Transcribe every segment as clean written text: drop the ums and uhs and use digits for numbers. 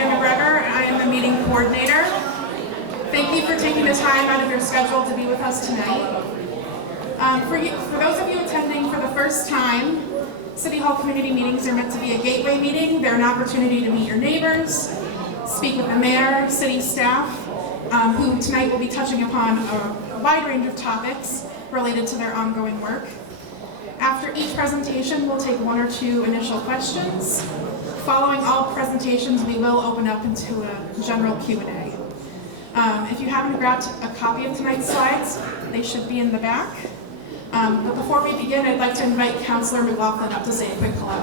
Victoria McGregor, and I am the meeting coordinator. Thank you for taking the time out of your schedule to be with us tonight. For those of you attending for the first time, City Hall community meetings are meant to be a gateway meeting. They're an opportunity to meet your neighbors, speak with the mayor, city staff, who tonight will be touching upon a wide range of topics related to their ongoing work. After each presentation, we'll take one or two initial questions. Following all presentations, we will open up into a general Q&A. If you haven't grabbed a copy of tonight's slides, they should be in the back. But before we begin, I'd like to invite Councillor McLaughlin up to say a quick hello.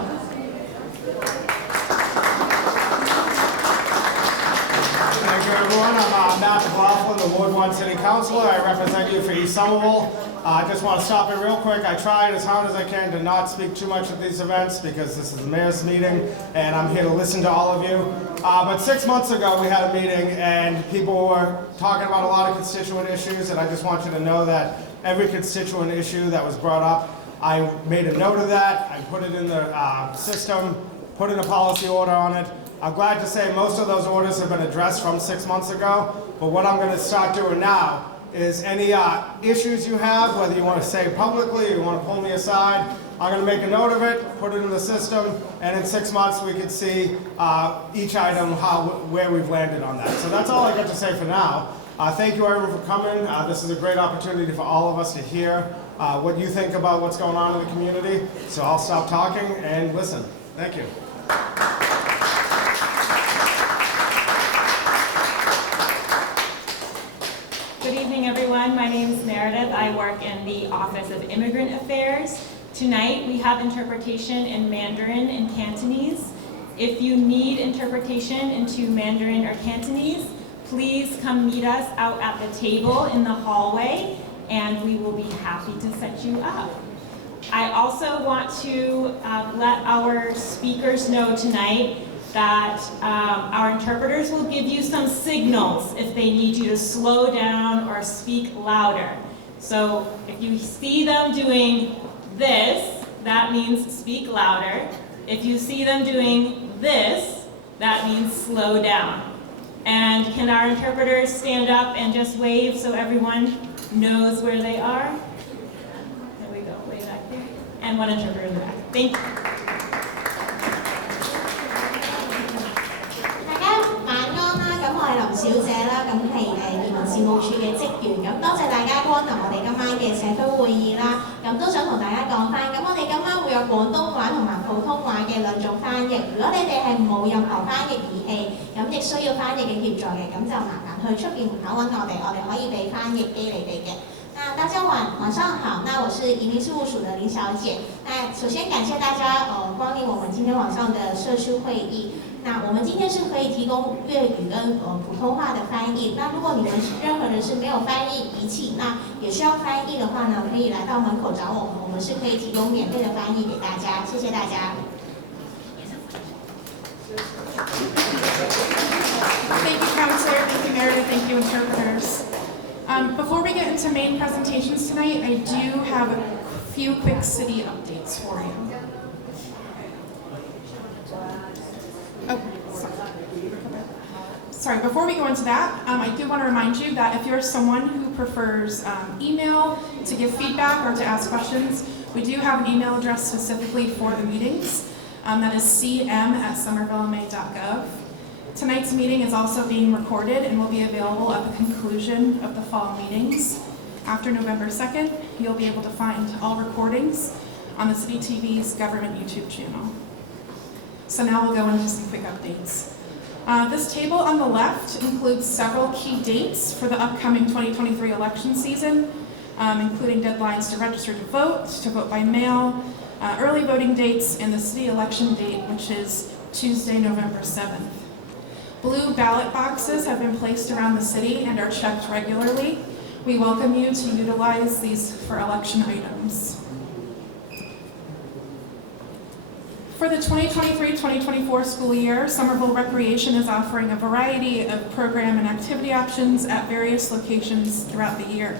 Thank you, everyone. I'm Matt McLaughlin, the Ward 1 City Councilor. I represent you for East Somerville. I just want to stop it real quick. I tried as hard as I can to not speak too much at these events because this is the mayor's meeting and I'm here to listen to all of you. But 6 months ago we had a meeting and people were talking about a lot of constituent issues, and I just want you to know that every constituent issue that was brought up, I made a note of that. I put it in the system, put in a policy order on it. I'm glad to say most of those orders have been addressed from 6 months ago, but what I'm going to start doing now is any issues you have, whether you want to say publicly or you want to pull me aside, I'm going to make a note of it, put it in the system, and in 6 months we can see each item, where we've landed on that. So that's all I got to say for now. Thank you everyone for coming. This is a great opportunity for all of us to hear what you think about what's going on in the community. So I'll stop talking and listen. Thank you. Good evening, everyone. My name is Meredith. I work in the Office of Immigrant Affairs. Tonight, we have interpretation in Mandarin and Cantonese. If you need interpretation into Mandarin or Cantonese, please come meet us out at the table in the hallway, and we will be happy to set you up. I also want to let our speakers know tonight that our interpreters will give you some signals if they need you to slow down or speak louder. So if you see them doing this, that means speak louder. If you see them doing this, that means slow down. And can our interpreters stand up and just wave so everyone knows where they are? There we go, way back there. And one interpreter in the back. Thank you. 林小姐啦，咁係移民事務處嘅職員，咁多謝大家光臨我哋今晚嘅社區會議啦。咁都想同大家講翻，咁我哋今晚會有廣東話同埋普通話嘅兩種翻譯。如果你哋係冇任何翻譯儀器，咁亦需要翻譯嘅協助嘅，咁就麻煩去出邊門口揾我哋可以俾翻譯機你哋嘅。那大家晚上好，那我是移民事務署的林小姐。那首先感謝大家光臨我們今天晚上的社區會議。那我們今天是可以提供粵語跟普通話的翻譯。那如果你們任何人是沒有翻譯儀器，那也需要翻譯的話呢，可以來到門口找我們，我們是可以提供免費的翻譯給大家。謝謝大家。Thank you, Councillor. Thank you, Meredith. Thank you, interpreters. Before we get into main presentations tonight, I do have a few quick city updates for you. Oh, sorry, before we go into that, I do want to remind you that if you're someone who prefers email to give feedback or to ask questions, we do have an email address specifically for the meetings. That is cm@somervillema.gov. Tonight's meeting is also being recorded and will be available at the conclusion of the fall meetings. After November 2nd, you'll be able to find all recordings on the City TV's government YouTube channel. So now we'll go into some quick updates. This table on the left includes several key dates for the upcoming 2023 election season, including deadlines to register to vote by mail, early voting dates, and the city election date, which is Tuesday, November 7th. Blue ballot boxes have been placed around the city and are checked regularly. We welcome you to utilize these for election items. For the 2023-2024 school year, Somerville Recreation is offering a variety of program and activity options at various locations throughout the year.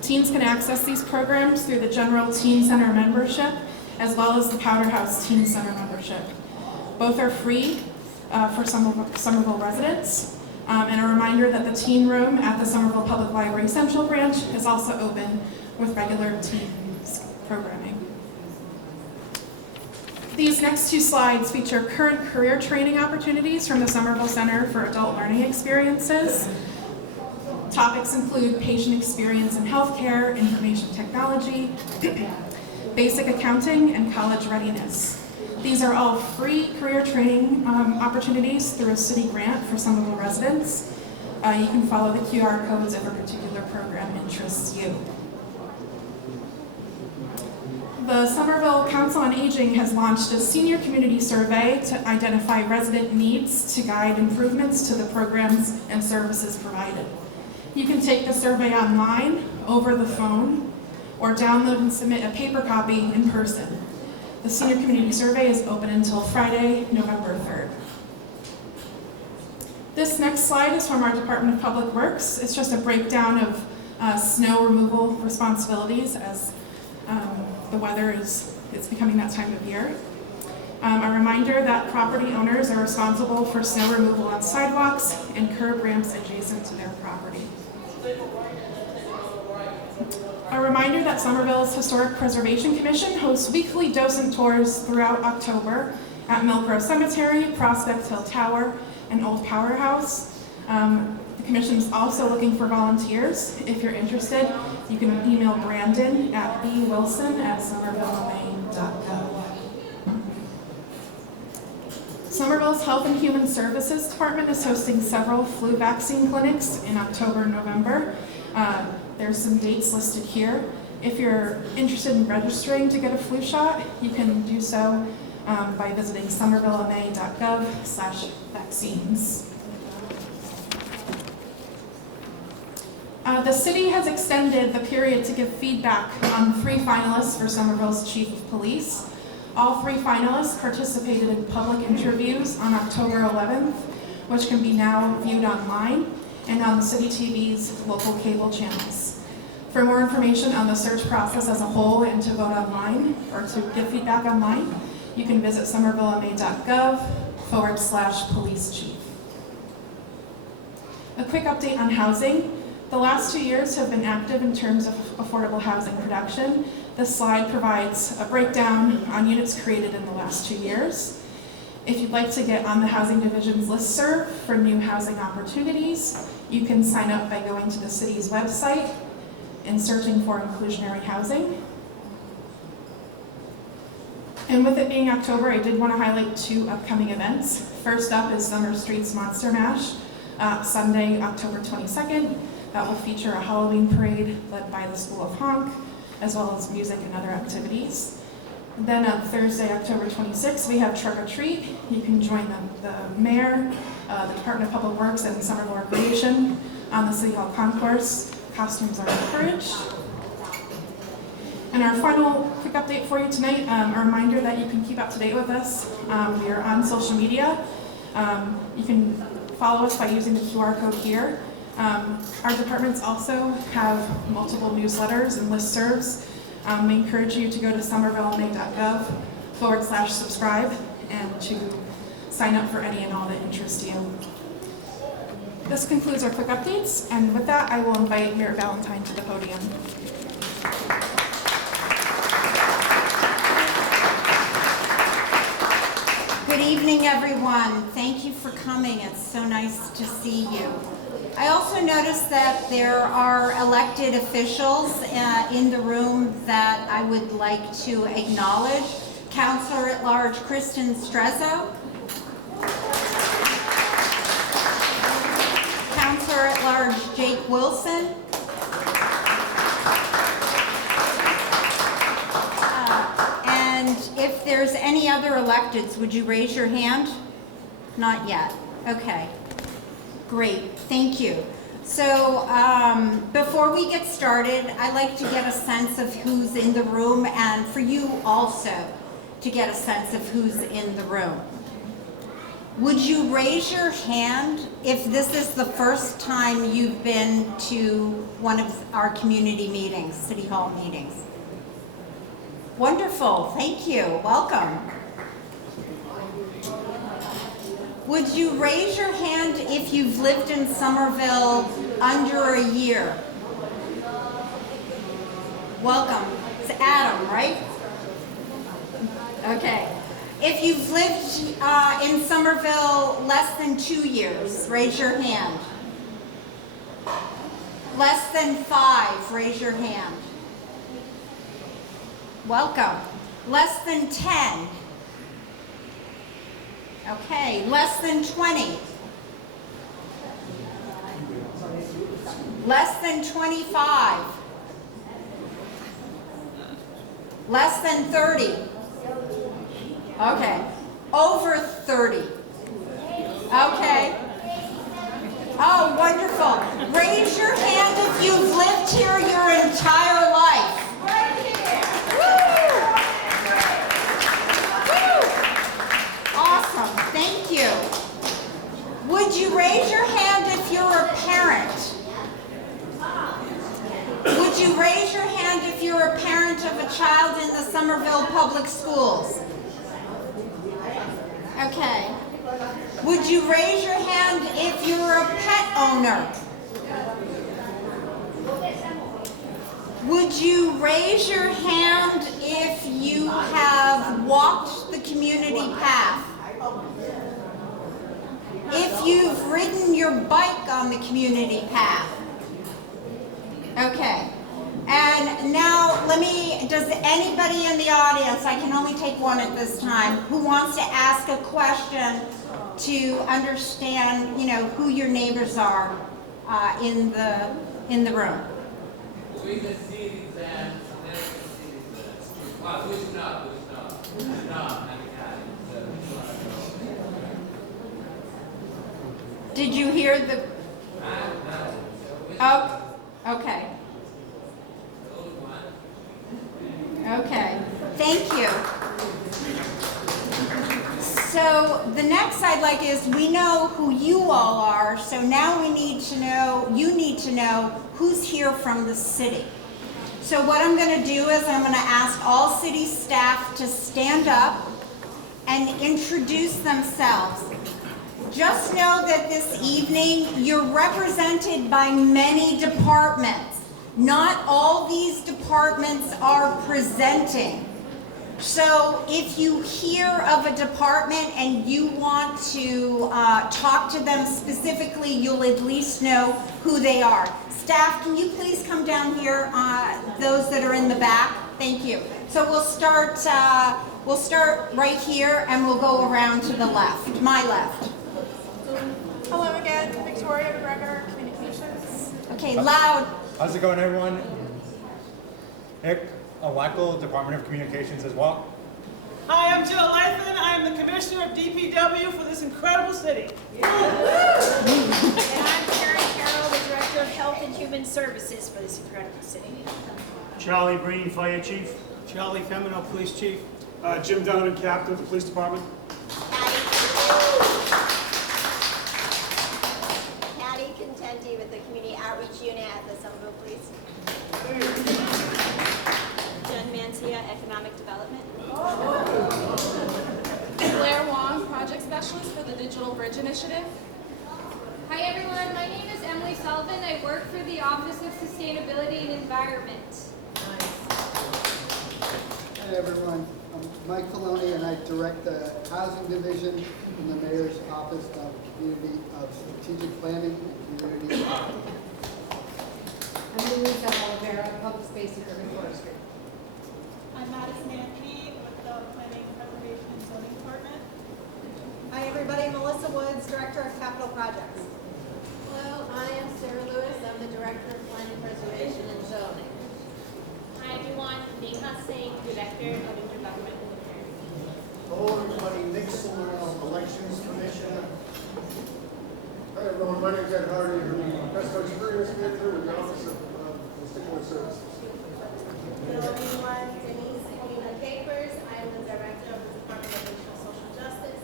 Teens can access these programs through the General Teen Center membership, as well as the Powder House Teen Center membership. Both are free for Somerville residents. And a reminder that the teen room at the Somerville Public Library Central Branch is also open with regular teens programming. These next two slides feature current career training opportunities from the Somerville Center for Adult Learning Experiences. Topics include patient experience in healthcare, information technology, basic accounting, and college readiness. These are all free career training opportunities through a city grant for Somerville residents. You can follow the QR codes if a particular program interests you. The Somerville Council on Aging has launched a senior community survey to identify resident needs to guide improvements to the programs and services provided. You can take the survey online, over the phone, or download and submit a paper copy in person. The senior community survey is open until Friday, November 3rd. This next slide is from our Department of Public Works. It's just a breakdown of snow removal responsibilities as the weather it's becoming that time of year. A reminder that property owners are responsible for snow removal on sidewalks and curb ramps adjacent to their property. A reminder that Somerville's Historic Preservation Commission hosts weekly docent tours throughout October at Mill Grove Cemetery, Prospect Hill Tower, and Old Powerhouse. The commission is also looking for volunteers. If you're interested, you can email Brandon at bwilson@somervillemaine.gov. Somerville's Health and Human Services Department is hosting several flu vaccine clinics in October and November. There's some dates listed here. If you're interested in registering to get a flu shot, you can do so by visiting somervillema.gov/vaccines. The city has extended the period to give feedback on 3 finalists for Somerville's Chief of Police. All 3 finalists participated in public interviews on October 11th, which can be now viewed online and on City TV's local cable channels. For more information on the search process as a whole and to vote online or to give feedback online, you can visit somervillema.gov/police chief. A quick update on housing. The last 2 years have been active in terms of affordable housing production. This slide provides a breakdown on units created in the last 2 years. If you'd like to get on the Housing Division's listserv for new housing opportunities, you can sign up by going to the city's website and searching for inclusionary housing. And with it being October, I did want to highlight 2 upcoming events. First up is Summer Street's Monster Mash, Sunday, October 22nd. That will feature a Halloween parade led by the School of Honk, as well as music and other activities. Then on Thursday, October 26th, we have Trick or Treat. You can join the mayor, the Department of Public Works, and Somerville Recreation on the City Hall concourse. Costumes are encouraged. And our final quick update for you tonight, a reminder that you can keep up to date with us. We are on social media. You can follow us by using the QR code here. Our departments also have multiple newsletters and listservs. We encourage you to go to somervillema.gov/subscribe and to sign up for any and all that interest you. This concludes our quick updates, and with that, I will invite Mayor Valentine to the podium. Good evening, everyone. Thank you for coming. It's so nice to see you. I also noticed that there are elected officials in the room that I would like to acknowledge. Councilor at Large Kristen Strezzo. Councilor at Large Jake Wilson. And if there's any other electeds, would you raise your hand? Not yet. Okay. Great, thank you. So before we get started, I'd like to get a sense of who's in the room and for you also to get a sense of who's in the room. Would you raise your hand if this is the first time you've been to one of our community meetings, City Hall meetings? Wonderful, thank you, welcome. Would you raise your hand if you've lived in Somerville under a year? Welcome. It's Adam, right? Okay. If you've lived in Somerville less than 2 years, raise your hand. Less than 5, raise your hand. Welcome. Less than 10. Okay. Less than 20. Less than 25. Less than 30. Okay. Over 30. Okay. Oh, wonderful. Raise your hand if you've lived here your entire life. Woo! Woo! Awesome. Thank you. Would you raise your hand if you're a parent? Would you raise your hand if you're a parent of a child in the Somerville Public Schools? Okay. Would you raise your hand if you're a pet owner? Would you raise your hand if you have walked the community path? If you've ridden your bike on the community path? Okay. And now does anybody in the audience, I can only take one at this time, who wants to ask a question to understand, who your neighbors are in the room? Did you hear the... Oh, okay. Okay, thank you. So the next I'd like is, we know who you all are, so now you need to know who's here from the city. So what I'm going to do is I'm going to ask all city staff to stand up and introduce themselves. Just know that this evening you're represented by many departments. Not all these departments are presenting. So if you hear of a department and you want to talk to them specifically, you'll at least know who they are. Staff, can you please come down here, those that are in the back? Thank you. So we'll start right here and we'll go around to the left, my left. Hello again, Victoria McGregor, Communications. Okay, loud. How's it going, everyone? Nick Aleckl, Department of Communications as well. Hi, I'm Jill Lythan. I'm the Commissioner of DPW for this incredible city. And I'm Karen Carroll, the Director of Health and Human Services for this incredible city. Charlie Breen, Fire Chief. Charlie Femino, Police Chief. Jim Donovan, Captain of the Police Department. Patty Contenti with the Community Outreach Unit at the Somerville Police. Jen Mancia, Economic Development. Blair Wong, Project Specialist for the Digital Bridge Initiative. Hi everyone, my name is Emily Sullivan. I work for the Office of Sustainability and Environment. Hi everyone, I'm Mike Filoni and I direct the Housing Division in the Mayor's Office of Strategic Planning and Community Development. I'm Louisa Oliveira, Public Space and Urban Forestry. I'm Madison Anthony with the Planning, Preservation, and Zoning Department. Hi everybody, Melissa Woods, Director of Capital Projects. Hello, I am Sarah Lewis. I'm the Director of Planning, Preservation, and Zoning. Hi everyone, Neha Singh, Director of Intergovernmental Affairs. Hello everybody, Nick Solano, Elections Commissioner. Hi everyone, my name is Ed Hardy. I'm the Presto Experience Manager with the Office of Constituent Services. Hello everyone, Denise Molina Capers. I am the Director of the Department of Racial Social Justice,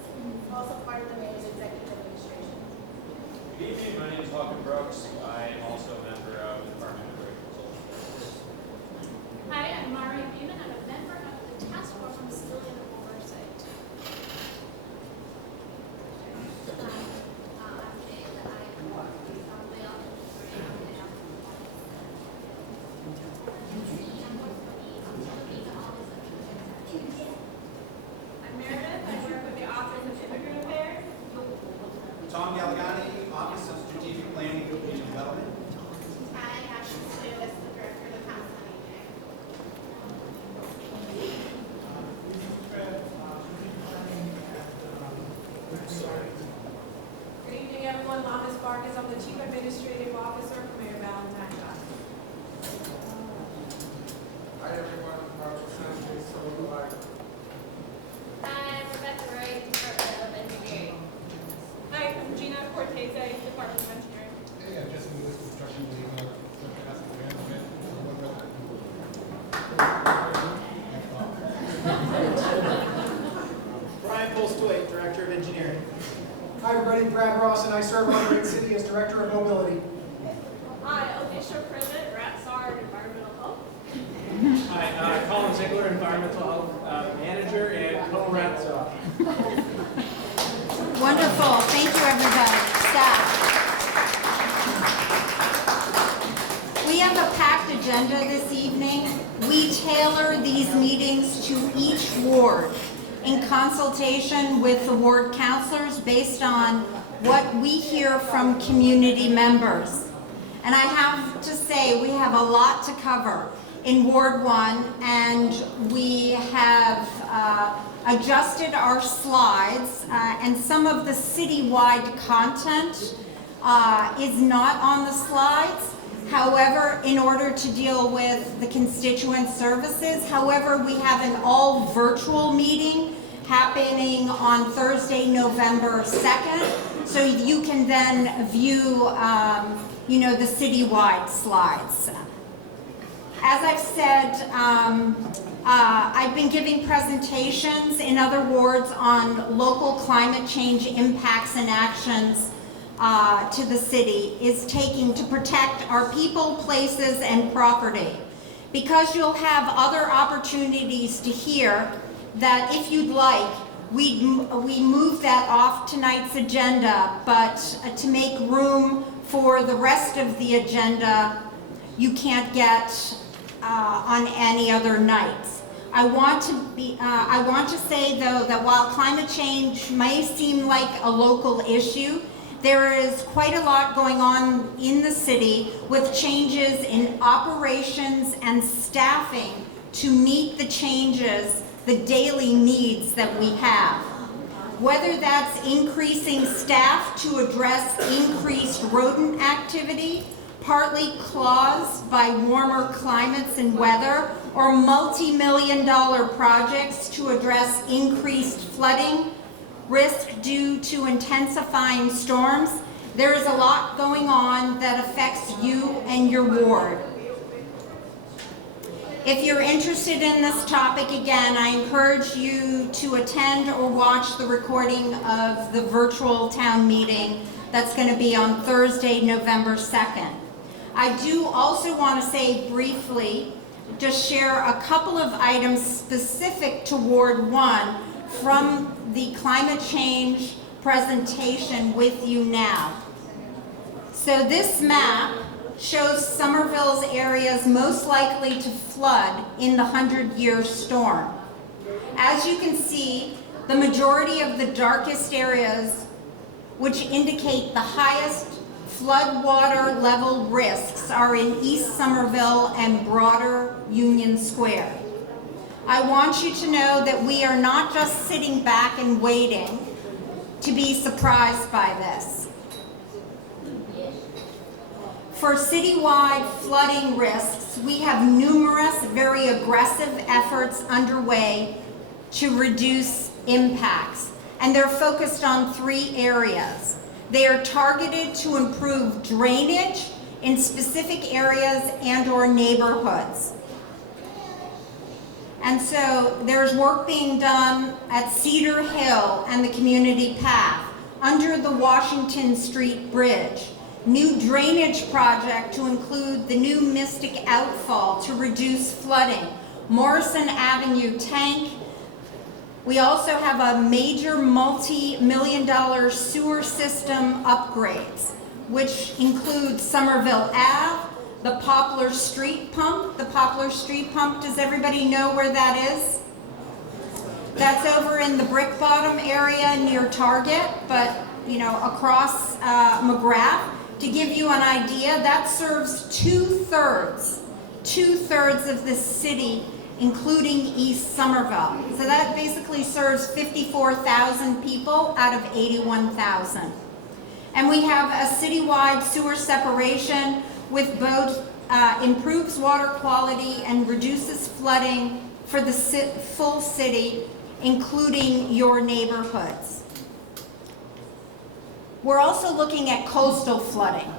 also part of the Mayor's Executive Administration. Good evening, my name is Hawken Brooks. I am also a member of the Department of Racial Social Justice. Hi, I'm Mari Bunin. I'm a member of the Task Force on Civilian Oversight. Galliani, Office of Strategic Planning and Development. I, Ashley Sue, as the Director of the Council on Aging. Good evening, everyone. Lamas Vargas, I'm the Chief Administrative Officer for Mayor Valentine Johnson. Hi, everyone. Mark Sanchez, Silverback. Hi, I'm Rebecca Wright, Department of Engineering. Hi, I'm Gina Cortese, Department of Engineering. Hey, I'm Jesse Lewis, Construction Lead, Asset Management. Brian Polstway, Director of Engineering. Hi, everybody. Brad Ross, and I serve on Great City as Director of Mobility. Hi, Alicia Privet, Ratsar, Environmental Health. Hi, Colin Ziegler, Environmental Manager and co-rep. Wonderful. Thank you, everybody. Staff. We have a packed agenda this evening. We tailor these meetings to each ward in consultation with the ward counselors based on what we hear from community members. And I have to say, we have a lot to cover in Ward 1, and we have adjusted our slides, and some of the citywide content is not on the slides. However, in order to deal with the constituent services, however, we have an all virtual meeting happening on Thursday, November 2nd, so you can then view the citywide slides. As I've said, I've been giving presentations in other wards on local climate change impacts and actions to the city is taking to protect our people, places, and property. Because you'll have other opportunities to hear that, if you'd like, we move that off tonight's agenda, but to make room for the rest of the agenda, you can't get on any other nights. I want to say, though, that while climate change may seem like a local issue, there is quite a lot going on in the city with changes in operations and staffing to meet the changes, the daily needs that we have. Whether that's increasing staff to address increased rodent activity, partly caused by warmer climates and weather, or multi-million-dollar projects to address increased flooding risk due to intensifying storms, there is a lot going on that affects you and your ward. If you're interested in this topic, again, I encourage you to attend or watch the recording of the virtual town meeting that's going to be on Thursday, November 2nd. I do also want to say briefly, just share a couple of items specific to Ward 1 from the climate change presentation with you now. So this map shows Somerville's areas most likely to flood in the 100-year storm. As you can see, the majority of the darkest areas, which indicate the highest floodwater level risks, are in East Somerville and broader Union Square. I want you to know that we are not just sitting back and waiting to be surprised by this. For citywide flooding risks, we have numerous very aggressive efforts underway to reduce impacts, and they're focused on 3 areas. They are targeted to improve drainage in specific areas and/or neighborhoods. And so there's work being done at Cedar Hill and the Community Path, under the Washington Street Bridge, new drainage project to include the new Mystic Outfall to reduce flooding, Morrison Avenue tank. We also have a major multi-million-dollar sewer system upgrades, which include Somerville Ave, the Poplar Street Pump. The Poplar Street Pump, does everybody know where that is? That's over in the Brick Bottom area near Target, but across McGrath. To give you an idea, that serves two-thirds of the city, including East Somerville. So that basically serves 54,000 people out of 81,000. And we have a citywide sewer separation with both improves water quality and reduces flooding for the full city, including your neighborhoods. We're also looking at coastal flooding,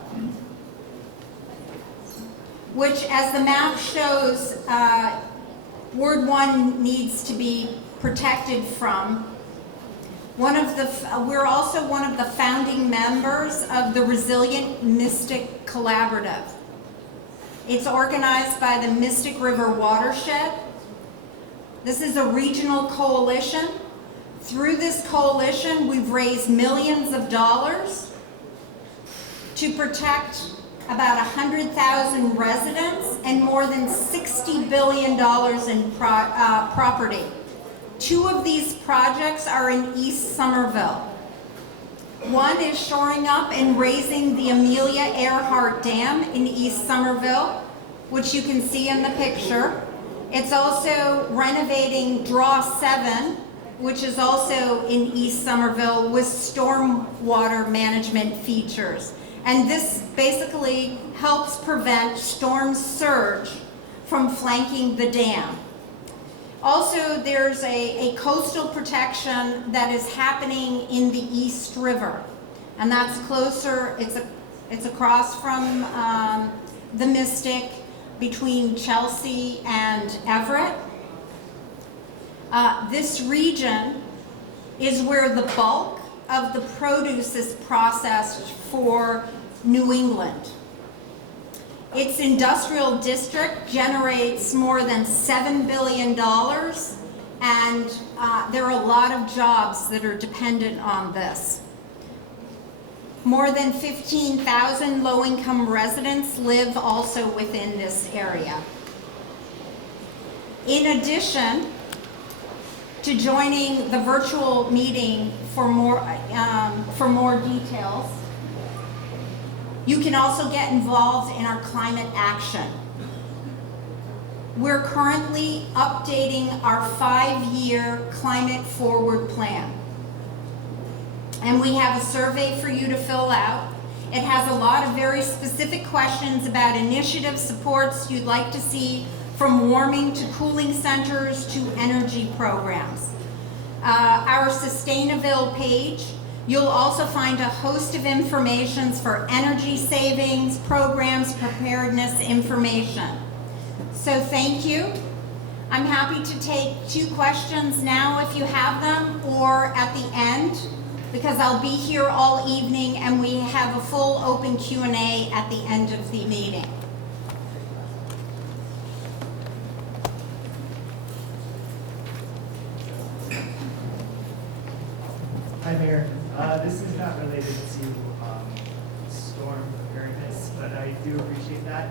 which, as the map shows, Ward 1 needs to be protected from. We're also one of the founding members of the Resilient Mystic Collaborative. It's organized by the Mystic River Watershed. This is a regional coalition. Through this coalition, we've raised millions of dollars to protect about 100,000 residents and more than $60 billion in property. 2 of these projects are in East Somerville. One is shoring up and raising the Amelia Earhart Dam in East Somerville, which you can see in the picture. It's also renovating Draw 7, which is also in East Somerville with stormwater management features. And this basically helps prevent storm surge from flanking the dam. Also, there's a coastal protection that is happening in the East River, and that's closer, it's across from the Mystic, between Chelsea and Everett. This region is where the bulk of the produce is processed for New England. Its industrial district generates more than $7 billion, and there are a lot of jobs that are dependent on this. More than 15,000 low-income residents live also within this area. In addition to joining the virtual meeting for more details, you can also get involved in our climate action. We're currently updating our 5-year climate forward plan. And we have a survey for you to fill out. It has a lot of very specific questions about initiative supports you'd like to see, from warming to cooling centers to energy programs. Our Sustainaville page, you'll also find a host of information for energy savings, programs, preparedness information. So thank you. I'm happy to take 2 questions now if you have them, or at the end, because I'll be here all evening and we have a full open Q&A at the end of the meeting. Hi, Mayor. This is not related to storm preparedness, but I do appreciate that.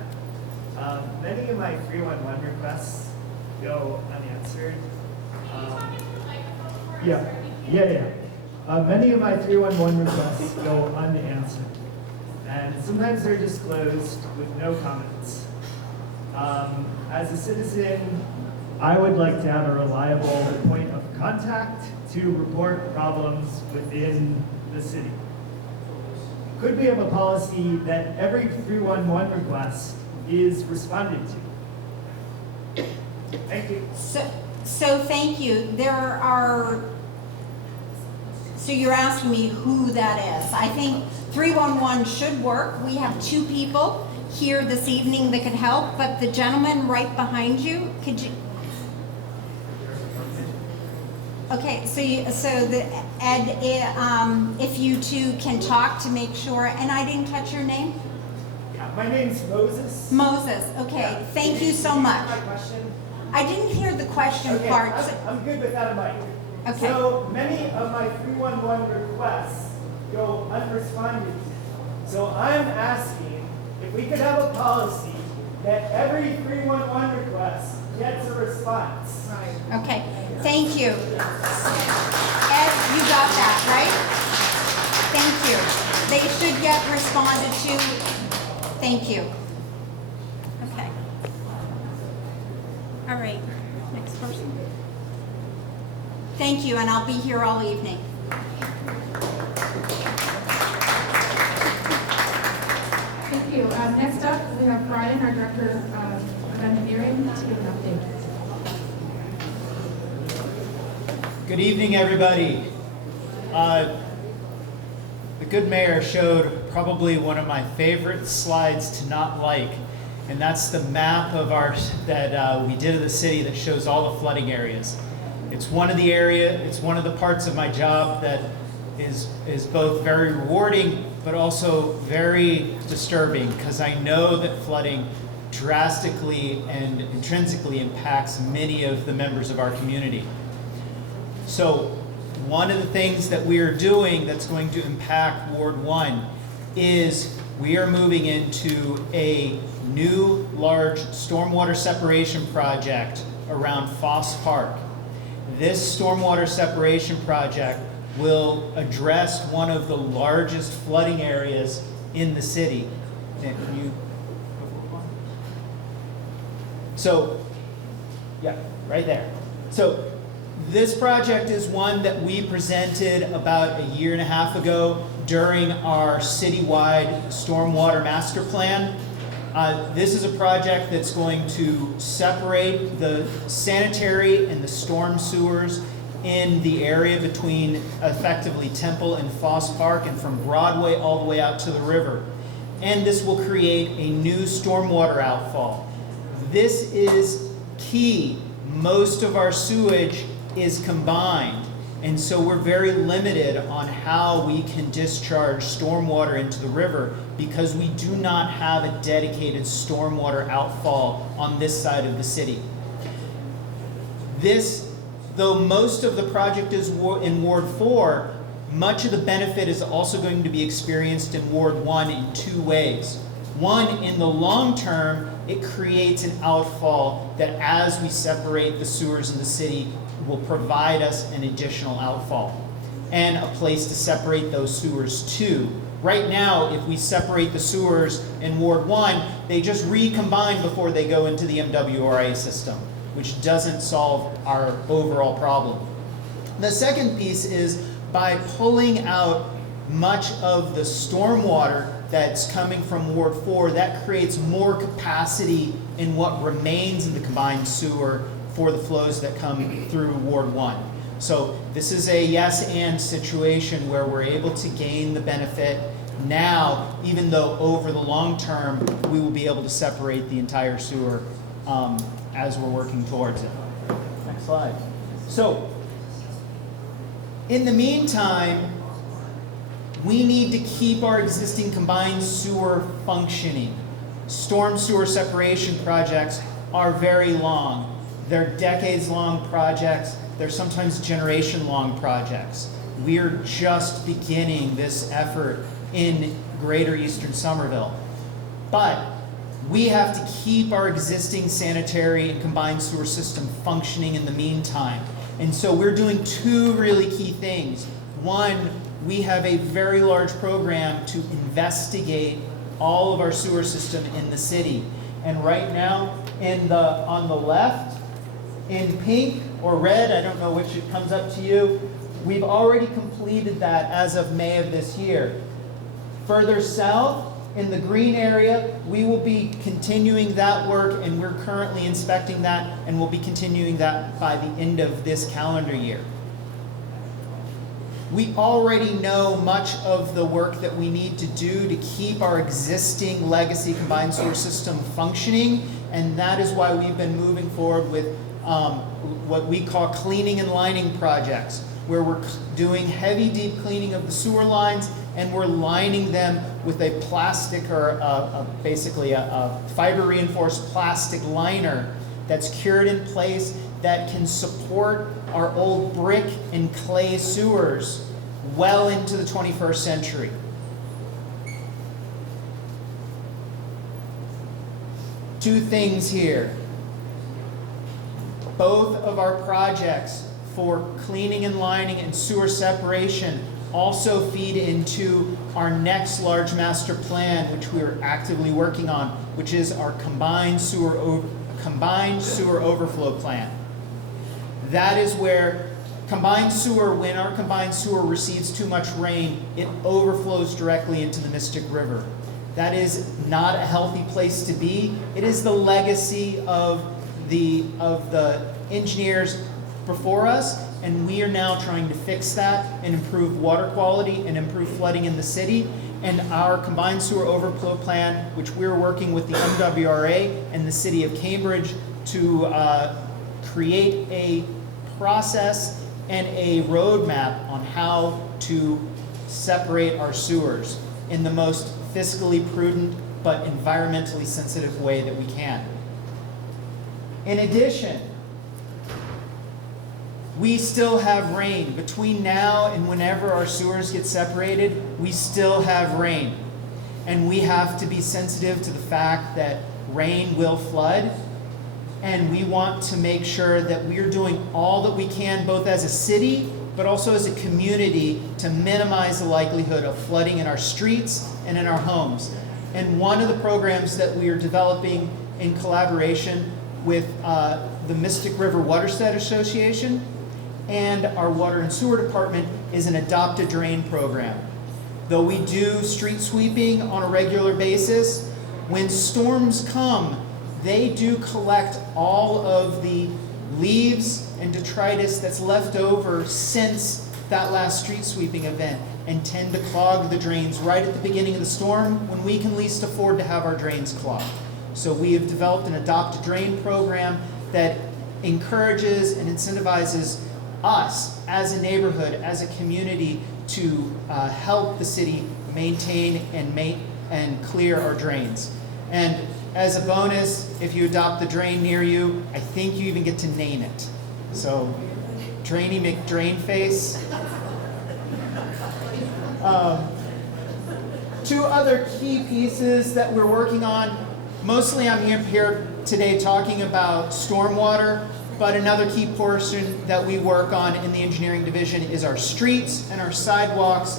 Many of my 311 requests go unanswered. Many of my 311 requests go unanswered, and sometimes they're disclosed with no comments. As a citizen, I would like to have a reliable point of contact to report problems within the city. Could we have a policy that every 311 request is responded to? Thank you. So thank you. So you're asking me who that is. I think 311 should work. We have 2 people here this evening that could help, but the gentleman right behind you, could you? Okay, Ed, if you 2 can talk to make sure, and I didn't catch your name? Yeah, my name's Moses. Moses, okay, Yeah. Thank you so much. My question? I didn't hear the question Okay, part. I'm good without a mic. Okay. So many of my 311 requests go unresponded to. So I'm asking if we could have a policy that every 311 request gets a response. Right. Okay, thank you. Ed, you got that, right? Thank you. They should get responded to. Thank you. Okay. All right, next person. Thank you, and I'll be here all evening. Thank you. Next up, we have Brian, our Director of Engineering, to give an update. Good evening, everybody. The good mayor showed probably one of my favorite slides to not like, and that's the map of that we did of the city that shows all the flooding areas. It's one of the parts of my job that is both very rewarding but also very disturbing, because I know that flooding drastically and intrinsically impacts many of the members of our community. So one of the things that we are doing that's going to impact Ward 1 is we are moving into a new large stormwater separation project around Foss Park. This stormwater separation project will address one of the largest flooding areas in the city. Nick, can you? So, yeah, right there. So this project is one that we presented about a year and a half ago during our citywide stormwater master plan. This is a project that's going to separate the sanitary and the storm sewers in the area between effectively Temple and Foss Park, and from Broadway all the way out to the river. And this will create a new stormwater outfall. This is key. Most of our sewage is combined, and so we're very limited on how we can discharge stormwater into the river because we do not have a dedicated stormwater outfall on this side of the city. Though most of the project is in Ward 4, much of the benefit is also going to be experienced in Ward 1 in two ways. One, in the long term, it creates an outfall that as we separate the sewers in the city will provide us an additional outfall and a place to separate those sewers to. Right now, if we separate the sewers in Ward 1, they just recombine before they go into the MWRA system, which doesn't solve our overall problem. The second piece is by pulling out much of the stormwater that's coming from Ward 4, that creates more capacity in what remains in the combined sewer for the flows that come through Ward 1. So this is a yes and situation where we're able to gain the benefit now, even though over the long term we will be able to separate the entire sewer as we're working towards it. Next slide. So in the meantime, we need to keep our existing combined sewer functioning. Storm sewer separation projects are very long. They're decades-long projects. They're sometimes generation-long projects. We are just beginning this effort in Greater Eastern Somerville. But we have to keep our existing sanitary and combined sewer system functioning in the meantime. And so we're doing two really key things. One, we have a very large program to investigate all of our sewer system in the city. And right now, on the left, in pink or red, I don't know which it comes up to you, we've already completed that as of May of this year. Further south, in the green area, we will be continuing that work, and we're currently inspecting that, and we'll be continuing that by the end of this calendar year. We already know much of the work that we need to do to keep our existing legacy combined sewer system functioning, and that is why we've been moving forward with what we call cleaning and lining projects, where we're doing heavy deep cleaning of the sewer lines, and we're lining them with a plastic or basically a fiber reinforced plastic liner that's cured in place that can support our old brick and clay sewers well into the 21st century. Two things here. Both of our projects for cleaning and lining and sewer separation also feed into our next large master plan, which we are actively working on, which is our combined sewer overflow plan. That is where combined sewer, when our combined sewer receives too much rain, it overflows directly into the Mystic River. That is not a healthy place to be. It is the legacy of the engineers before us, and we are now trying to fix that and improve water quality and improve flooding in the city. And our combined sewer overflow plan, which we're working with the MWRA and the city of Cambridge to create a process and a roadmap on how to separate our sewers in the most fiscally prudent but environmentally sensitive way that we can. In addition, we still have rain. Between now and whenever our sewers get separated, we still have rain. And we have to be sensitive to the fact that rain will flood. And we want to make sure that we are doing all that we can, both as a city, but also as a community, to minimize the likelihood of flooding in our streets and in our homes. And one of the programs that we are developing in collaboration with the Mystic River Watershed Association and our Water and Sewer Department is an Adopt a Drain program. Though we do street sweeping on a regular basis, when storms come, they do collect all of the leaves and detritus that's left over since that last street sweeping event and tend to clog the drains right at the beginning of the storm when we can least afford to have our drains clogged. So we have developed an Adopt a Drain program that encourages and incentivizes us as a neighborhood, as a community, to help the city maintain and clear our drains. And as a bonus, if you adopt the drain near you, I think you even get to name it. So, Drainy McDrainface. Two other key pieces that we're working on. Mostly I'm here today talking about stormwater, but another key portion that we work on in the engineering division is our streets and our sidewalks.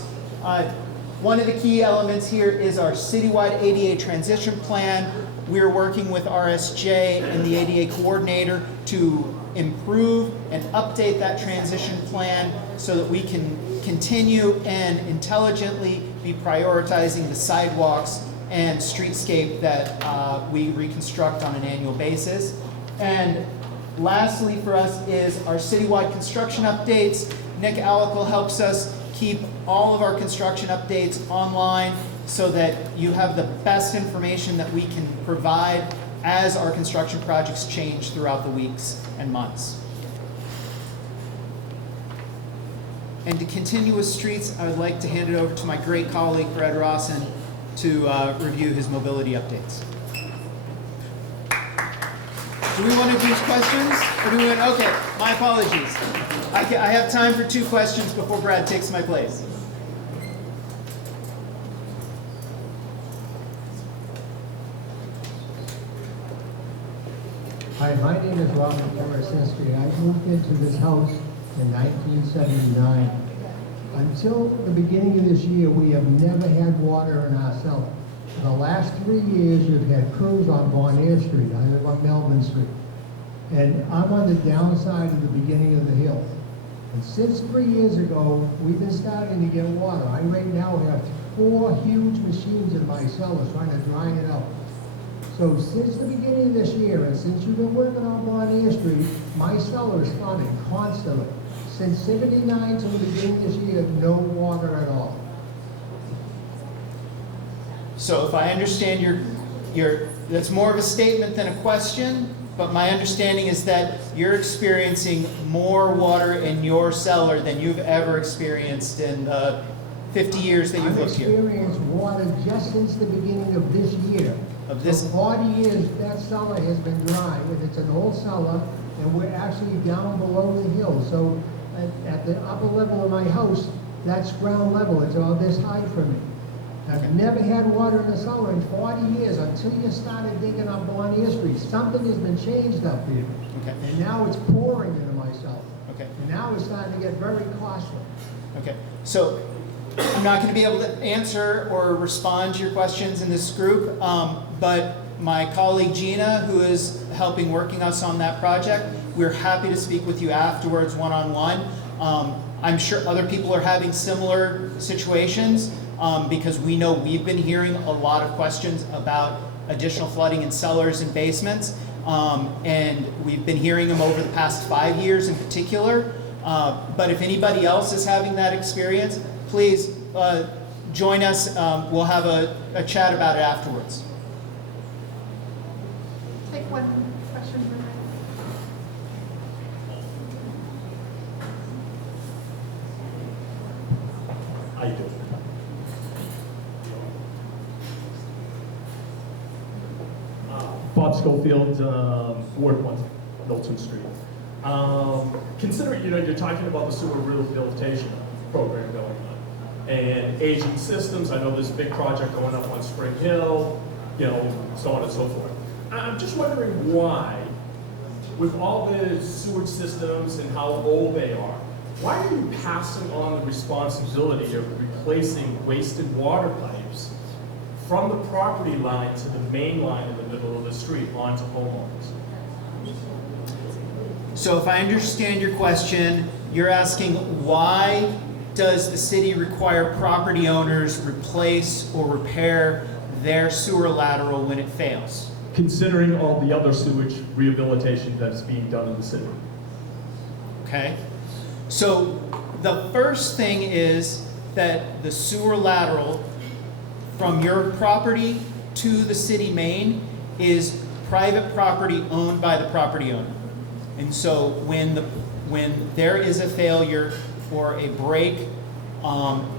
One of the key elements here is our citywide ADA transition plan. We're working with RSJ and the ADA coordinator to improve and update that transition plan so that we can continue and intelligently be prioritizing the sidewalks and streetscape that we reconstruct on an annual basis. And lastly for us is our citywide construction updates. Nick Allical helps us keep all of our construction updates online so that you have the best information that we can provide as our construction projects change throughout the weeks and months. And to continue with streets, I would like to hand it over to my great colleague, Brad Rawson, to review his mobility updates. Do we want to do questions? Or do we want, okay, my apologies. I have time for 2 questions before Brad takes my place. Hi, my name is Robert Tarasinski. I moved into this house in 1979. Until the beginning of this year, we have never had water in our cellar. For the last 3 years, we've had crews on Bonnier Street. I live on Melvin Street. And I'm on the downside of the beginning of the hill. And since 3 years ago, we've been starting to get water. I right now have 4 huge machines in my cellar trying to dry it out. So since the beginning of this year, and since you've been working on Bonnier Street, my cellar is flooding constantly. Since '79 to the beginning of this year, no water at all. So if I understand that's more of a statement than a question, but my understanding is that you're experiencing more water in your cellar than you've ever experienced in the 50 years that you've lived here. I've experienced water just since the beginning of this year. Of this? For 40 years, that cellar has been dry, and it's an old cellar, and we're actually down below the hill. So at the upper level of my house, that's ground level. It's all this high for me. I've never had water in the cellar in 40 years until you started digging on Bonnier Street. Something has been changed up here. Okay. And now it's pouring into my cellar. Okay. And now it's starting to get very costly. Okay. So I'm not going to be able to answer or respond to your questions in this group, but my colleague Gina, who is helping working us on that project, we're happy to speak with you afterwards one-on-one. I'm sure other people are having similar situations because we know we've been hearing a lot of questions about additional flooding in cellars and basements, and we've been hearing them over the past 5 years in particular. But if anybody else is having that experience, please join us. We'll have a chat about it afterwards. Take one question for now. How you doing? Bob Schofield, Ward 1, Milton Street. Considering, you're talking about the sewer rehabilitation program going on and aging systems. I know there's a big project going up on Spring Hill, so on and so forth. I'm just wondering why, with all the sewage systems and how old they are, why are you passing on the responsibility of replacing wasted water pipes from the property line to the main line in the middle of the street onto homeowners? So if I understand your question, you're asking why does the city require property owners replace or repair their sewer lateral when it fails? Considering all the other sewage rehabilitation that's being done in the city. Okay. So the first thing is that the sewer lateral from your property to the city main is private property owned by the property owner. And so when there is a failure or a break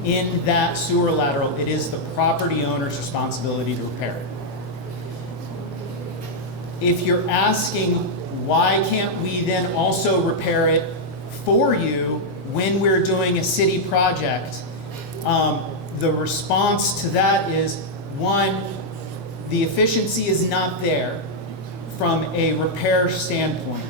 in that sewer lateral, it is the property owner's responsibility to repair it. If you're asking why can't we then also repair it for you when we're doing a city project, the response to that is, one, the efficiency is not there from a repair standpoint.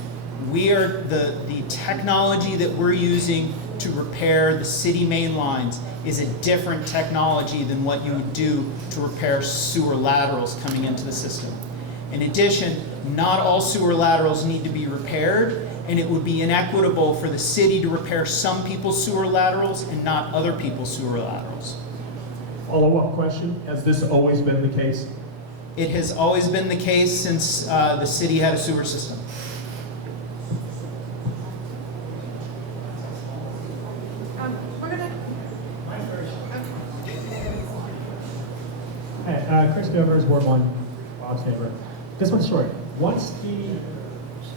The technology that we're using to repair the city main lines is a different technology than what you would do to repair sewer laterals coming into the system. In addition, not all sewer laterals need to be repaired, and it would be inequitable for the city to repair some people's sewer laterals and not other people's sewer laterals. Follow-up question, has this always been the case? It has always been the case since the city had a sewer system. Hey, Chris Govers, Ward 1, Bob's neighbor. This one's short. Once the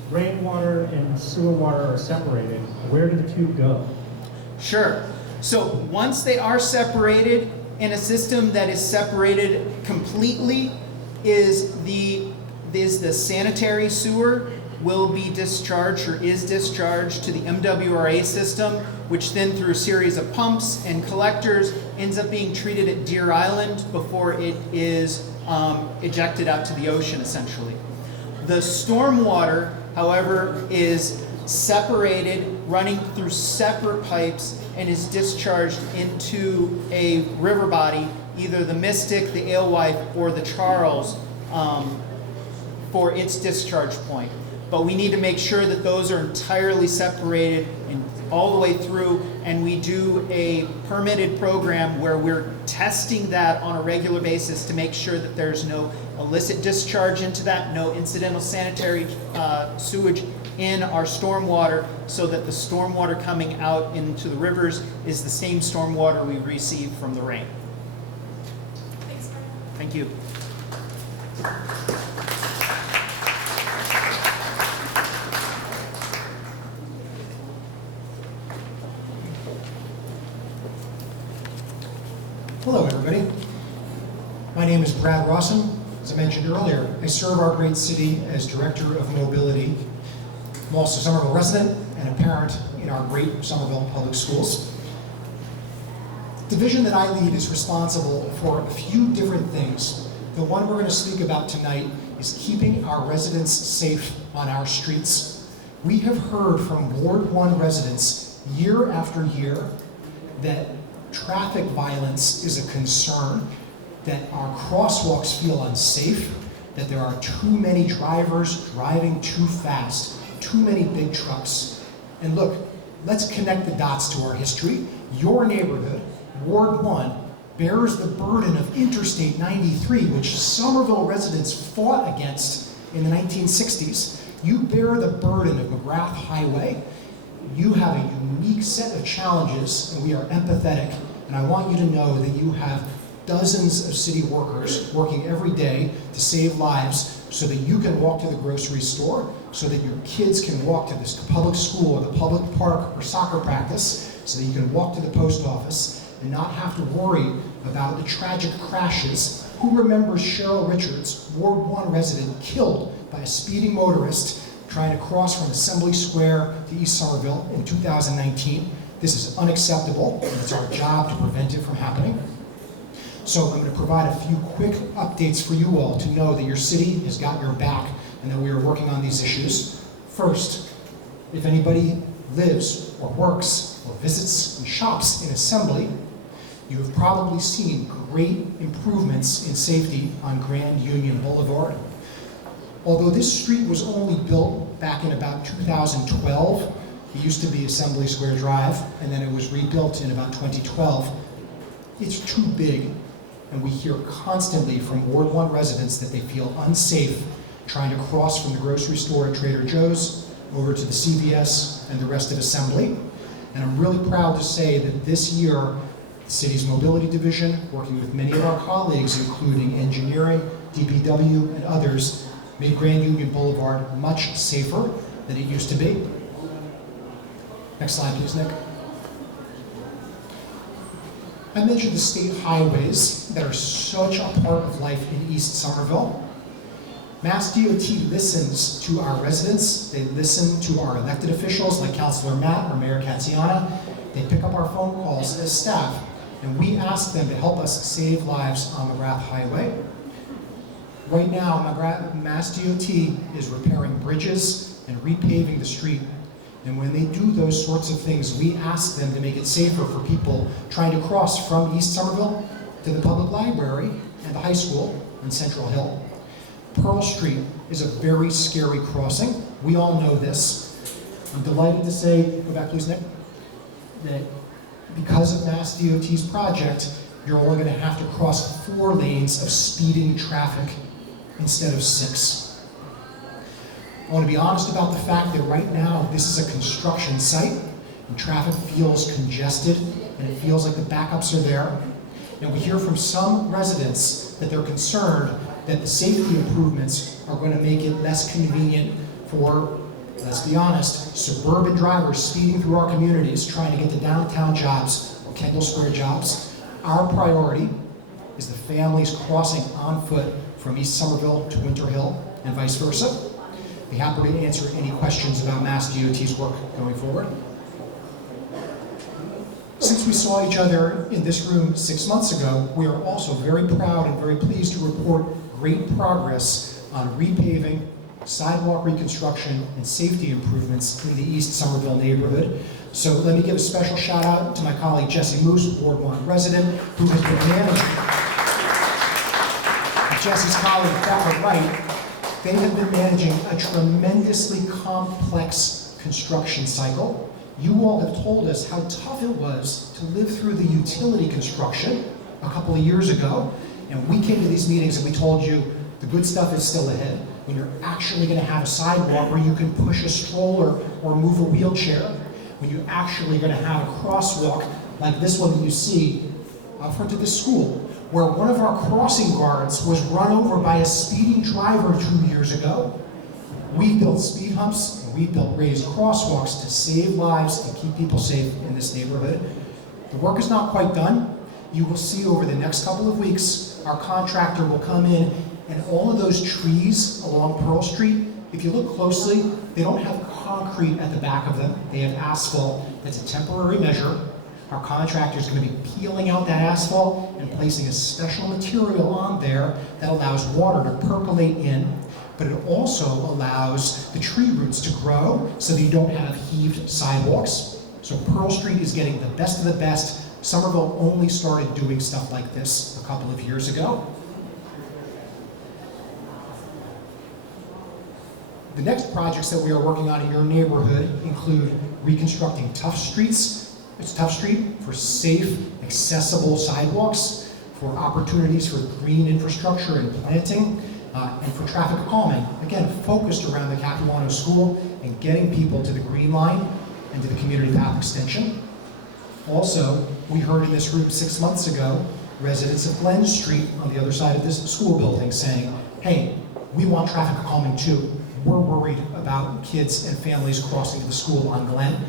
rainwater and sewer water are separated, where do the two go? Sure. So once they are separated, in a system that is separated completely, is the sanitary sewer will be discharged or is discharged to the MWRA system, which then through a series of pumps and collectors ends up being treated at Deer Island before it is ejected out to the ocean, essentially. The stormwater, however, is separated, running through separate pipes, and is discharged into a river body, either the Mystic, the Alewife, or the Charles, for its discharge point. But we need to make sure that those are entirely separated and all the way through, and we do a permitted program where we're testing that on a regular basis to make sure that there's no illicit discharge into that, no incidental sanitary sewage in our stormwater, so that the stormwater coming out into the rivers is the same stormwater we receive from the rain. Thanks, Mark. Thank you. Hello, everybody. My name is Brad Rawson. As I mentioned earlier, I serve our great city as Director of Mobility. I'm also a Somerville resident and a parent in our great Somerville Public Schools. The division that I lead is responsible for a few different things. The one we're going to speak about tonight is keeping our residents safe on our streets. We have heard from Ward 1 residents year after year that traffic violence is a concern, that our crosswalks feel unsafe, that there are too many drivers driving too fast, too many big trucks. And look, let's connect the dots to our history. Your neighborhood, Ward 1, bears the burden of Interstate 93, which Somerville residents fought against in the 1960s. You bear the burden of McGrath Highway. You have a unique set of challenges, and we are empathetic. And I want you to know that you have dozens of city workers working every day to save lives so that you can walk to the grocery store, so that your kids can walk to this public school or the public park or soccer practice, so that you can walk to the post office and not have to worry about the tragic crashes. Who remembers Cheryl Richards, Ward 1 resident, killed by a speeding motorist trying to cross from Assembly Square to East Somerville in 2019? This is unacceptable, and it's our job to prevent it from happening. So I'm going to provide a few quick updates for you all to know that your city has got your back and that we are working on these issues. First, if anybody lives or works or visits and shops in Assembly, you have probably seen great improvements in safety on Grand Union Boulevard. Although this street was only built back in about 2012, it used to be Assembly Square Drive, and then it was rebuilt in about 2012. It's too big, and we hear constantly from Ward 1 residents that they feel unsafe trying to cross from the grocery store at Trader Joe's over to the CVS and the rest of Assembly. And I'm really proud to say that this year, the city's mobility division, working with many of our colleagues, including engineering, DPW, and others, made Grand Union Boulevard much safer than it used to be. Next slide, please, Nick. I mentioned the state highways that are such a part of life in East Somerville. Mass DOT listens to our residents. They listen to our elected officials like Councilor Matt or Mayor Katsiana. They pick up our phone calls as staff, and we ask them to help us save lives on McGrath Highway. Right now, Mass DOT is repairing bridges and repaving the street. And when they do those sorts of things, we ask them to make it safer for people trying to cross from East Somerville to the public library and the high school in Central Hill. Pearl Street is a very scary crossing. We all know this. I'm delighted to say, go back please, Nick, that because of Mass DOT's project, you're only going to have to cross 4 lanes of speeding traffic instead of 6. I want to be honest about the fact that right now this is a construction site and traffic feels congested and it feels like the backups are there. And we hear from some residents that they're concerned that the safety improvements are going to make it less convenient for, let's be honest, suburban drivers speeding through our communities trying to get to downtown jobs or Kendall Square jobs. Our priority is the families crossing on foot from East Somerville to Winter Hill and vice versa. Be happy to answer any questions about Mass DOT's work going forward. Since we saw each other in this room 6 months ago, we are also very proud and very pleased to report great progress on repaving, sidewalk reconstruction, and safety improvements in the East Somerville neighborhood. So let me give a special shout out to my colleague Jesse Moose, Ward 1 resident, who has been managing. Jesse's colleague, Barbara Wright, they have been managing a tremendously complex construction cycle. You all have told us how tough it was to live through the utility construction a couple of years ago, and we came to these meetings and we told you the good stuff is still ahead. When you're actually going to have a sidewalk where you can push a stroller or move a wheelchair, when you're actually going to have a crosswalk like this one that you see out front of this school, where one of our crossing guards was run over by a speeding driver 2 years ago. We built speed humps, and we built raised crosswalks to save lives and keep people safe in this neighborhood. The work is not quite done. You will see over the next couple of weeks, our contractor will come in, and all of those trees along Pearl Street, if you look closely, they don't have concrete at the back of them. They have asphalt. That's a temporary measure. Our contractor is going to be peeling out that asphalt and placing a special material on there that allows water to percolate in, but it also allows the tree roots to grow so that you don't have heaved sidewalks. So Pearl Street is getting the best of the best Somerville only started doing stuff like this a couple of years ago. The next projects that we are working on in your neighborhood include reconstructing Tough Street for safe, accessible sidewalks, for opportunities for green infrastructure and planting, and for traffic calming. Again, focused around the Capuano School and getting people to the Green Line and to the community path extension. Also, we heard in this room 6 months ago, residents of Glen Street on the other side of this school building saying, hey, we want traffic calming too. We're worried about kids and families crossing to the school on Glen.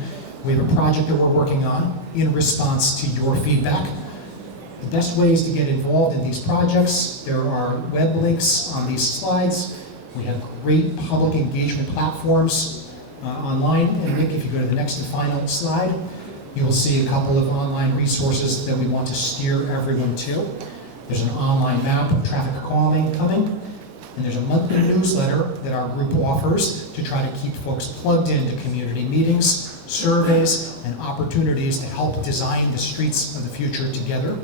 We have a project that we're working on in response to your feedback. The best ways to get involved in these projects, there are web links on these slides. We have great public engagement platforms online. And Nick, if you go to the next and final slide, you will see a couple of online resources that we want to steer everyone to. There's an online map of traffic calming coming. And there's a monthly newsletter that our group offers to try to keep folks plugged into community meetings, surveys, and opportunities to help design the streets of the future together.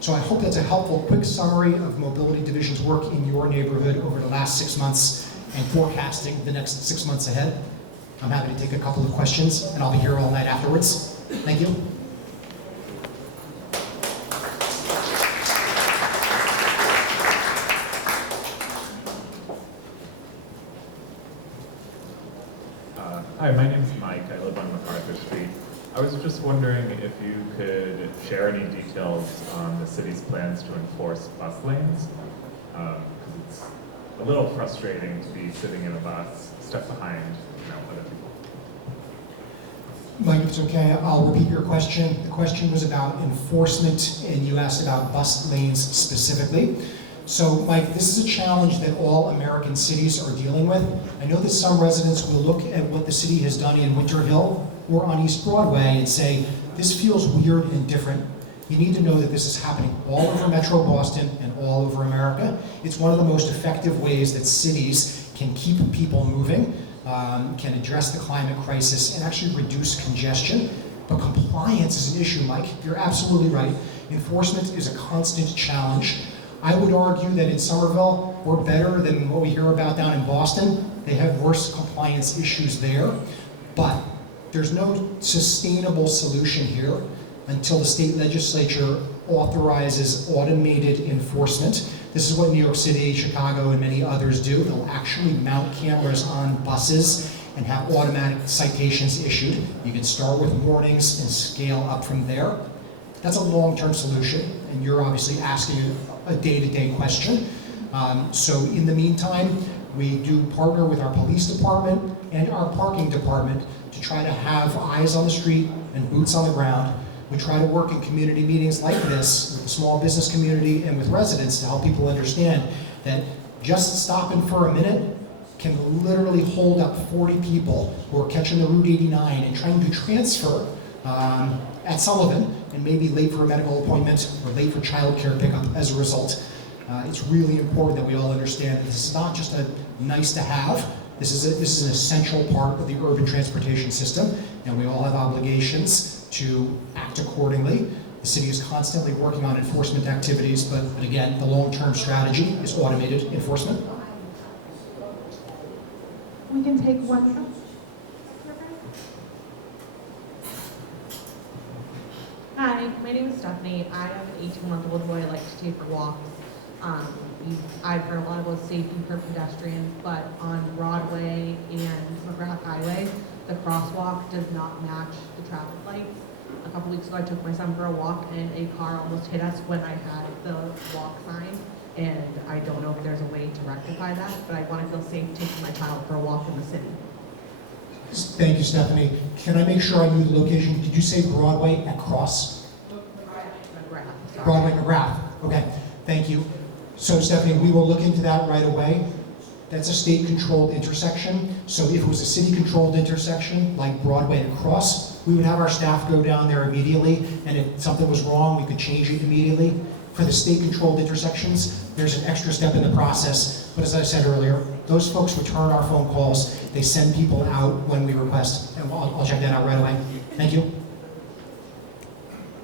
So I hope that's a helpful, quick summary of Mobility Division's work in your neighborhood over the last 6 months and forecasting the next 6 months ahead. I'm happy to take a couple of questions, and I'll be here all night afterwards. Thank you. Hi, my name's Mike. I live on MacArthur Street. I was just wondering if you could share any details on the city's plans to enforce bus lanes, because it's a little frustrating to be sitting in a bus stuck behind, other people. Mike, if it's okay, I'll repeat your question. The question was about enforcement, and you asked about bus lanes specifically. So, Mike, this is a challenge that all American cities are dealing with. I know that some residents will look at what the city has done in Winter Hill or on East Broadway and say, this feels weird and different. You need to know that this is happening all over Metro Boston and all over America. It's one of the most effective ways that cities can keep people moving, can address the climate crisis, and actually reduce congestion. But compliance is an issue, Mike. You're absolutely right. Enforcement is a constant challenge. I would argue that in Somerville, we're better than what we hear about down in Boston. They have worse compliance issues there, but there's no sustainable solution here until the state legislature authorizes automated enforcement. This is what New York City, Chicago, and many others do. They'll actually mount cameras on buses and have automatic citations issued. You can start with warnings and scale up from there. That's a long-term solution, and you're obviously asking a day-to-day question. So in the meantime, we do partner with our police department and our parking department to try to have eyes on the street and boots on the ground. We try to work in community meetings like this with the small business community and with residents to help people understand that just stopping for a minute can literally hold up 40 people who are catching the Route 89 and trying to transfer at Sullivan and maybe late for a medical appointment or late for childcare pickup as a result. It's really important that we all understand that this is not just a nice to have. This is an essential part of the urban transportation system, and we all have obligations to act accordingly. The city is constantly working on enforcement activities, but again, the long-term strategy is automated enforcement. We can take one. Hi, my name is Stephanie. I have an 18-month-old boy I like to take for walks. I've heard a lot about safety for pedestrians, but on Broadway and McGrath Highway, the crosswalk does not match the traffic lights. A couple weeks ago, I took my son for a walk, and a car almost hit us when I had the walk sign. And I don't know if there's a way to rectify that, but I want to feel safe taking my child for a walk in the city. Thank you, Stephanie. Can I make sure I knew the location? Did you say Broadway at Cross? McGrath. Broadway, McGrath. Okay, thank you. So, Stephanie, we will look into that right away. That's a state-controlled intersection. So if it was a city-controlled intersection, like Broadway and Cross, we would have our staff go down there immediately, and if something was wrong, we could change it immediately. For the state-controlled intersections, there's an extra step in the process. But as I said earlier, those folks return our phone calls. They send people out when we request, and I'll check that out right away. Thank you.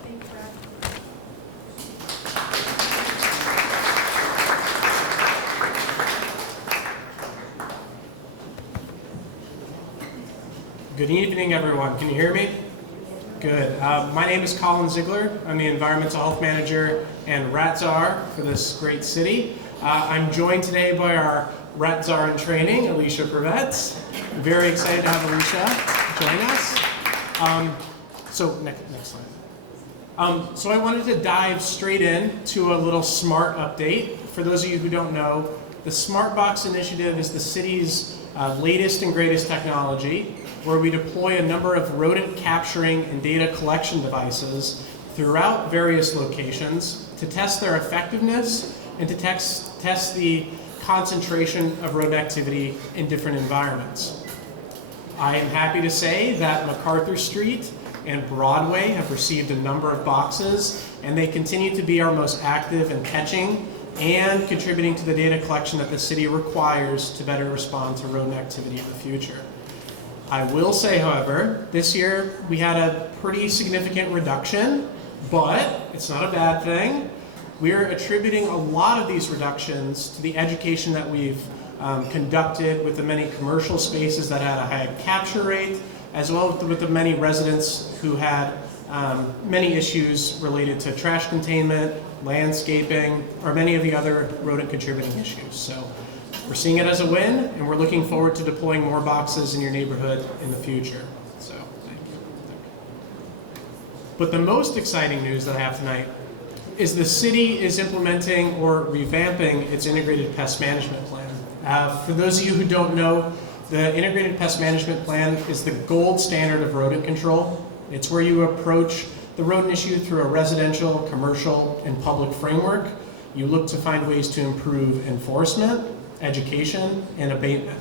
Thanks, Brad. Good evening, everyone. Can you hear me? Good. My name is Colin Ziegler. I'm the Environmental Health Manager and Rat Czar for this great city. I'm joined today by our Rat Czar in training, Alicia Prevets. Very excited to have Alicia join us. So next slide. So I wanted to dive straight in to a little SMART update. For those of you who don't know, the Smart Box Initiative is the city's latest and greatest technology, where we deploy a number of rodent capturing and data collection devices throughout various locations to test their effectiveness and to test the concentration of rodent activity in different environments. I am happy to say that MacArthur Street and Broadway have received a number of boxes, and they continue to be our most active in catching and contributing to the data collection that the city requires to better respond to rodent activity in the future. I will say, however, this year we had a pretty significant reduction, but it's not a bad thing. We're attributing a lot of these reductions to the education that we've conducted with the many commercial spaces that had a high capture rate, as well as with the many residents who had many issues related to trash containment, landscaping, or many of the other rodent contributing issues. So we're seeing it as a win, and we're looking forward to deploying more boxes in your neighborhood in the future. So thank you. But the most exciting news that I have tonight is the city is implementing or revamping its integrated pest management plan. For those of you who don't know, the integrated pest management plan is the gold standard of rodent control. It's where you approach the rodent issue through a residential, commercial, and public framework. You look to find ways to improve enforcement, education, and abatement.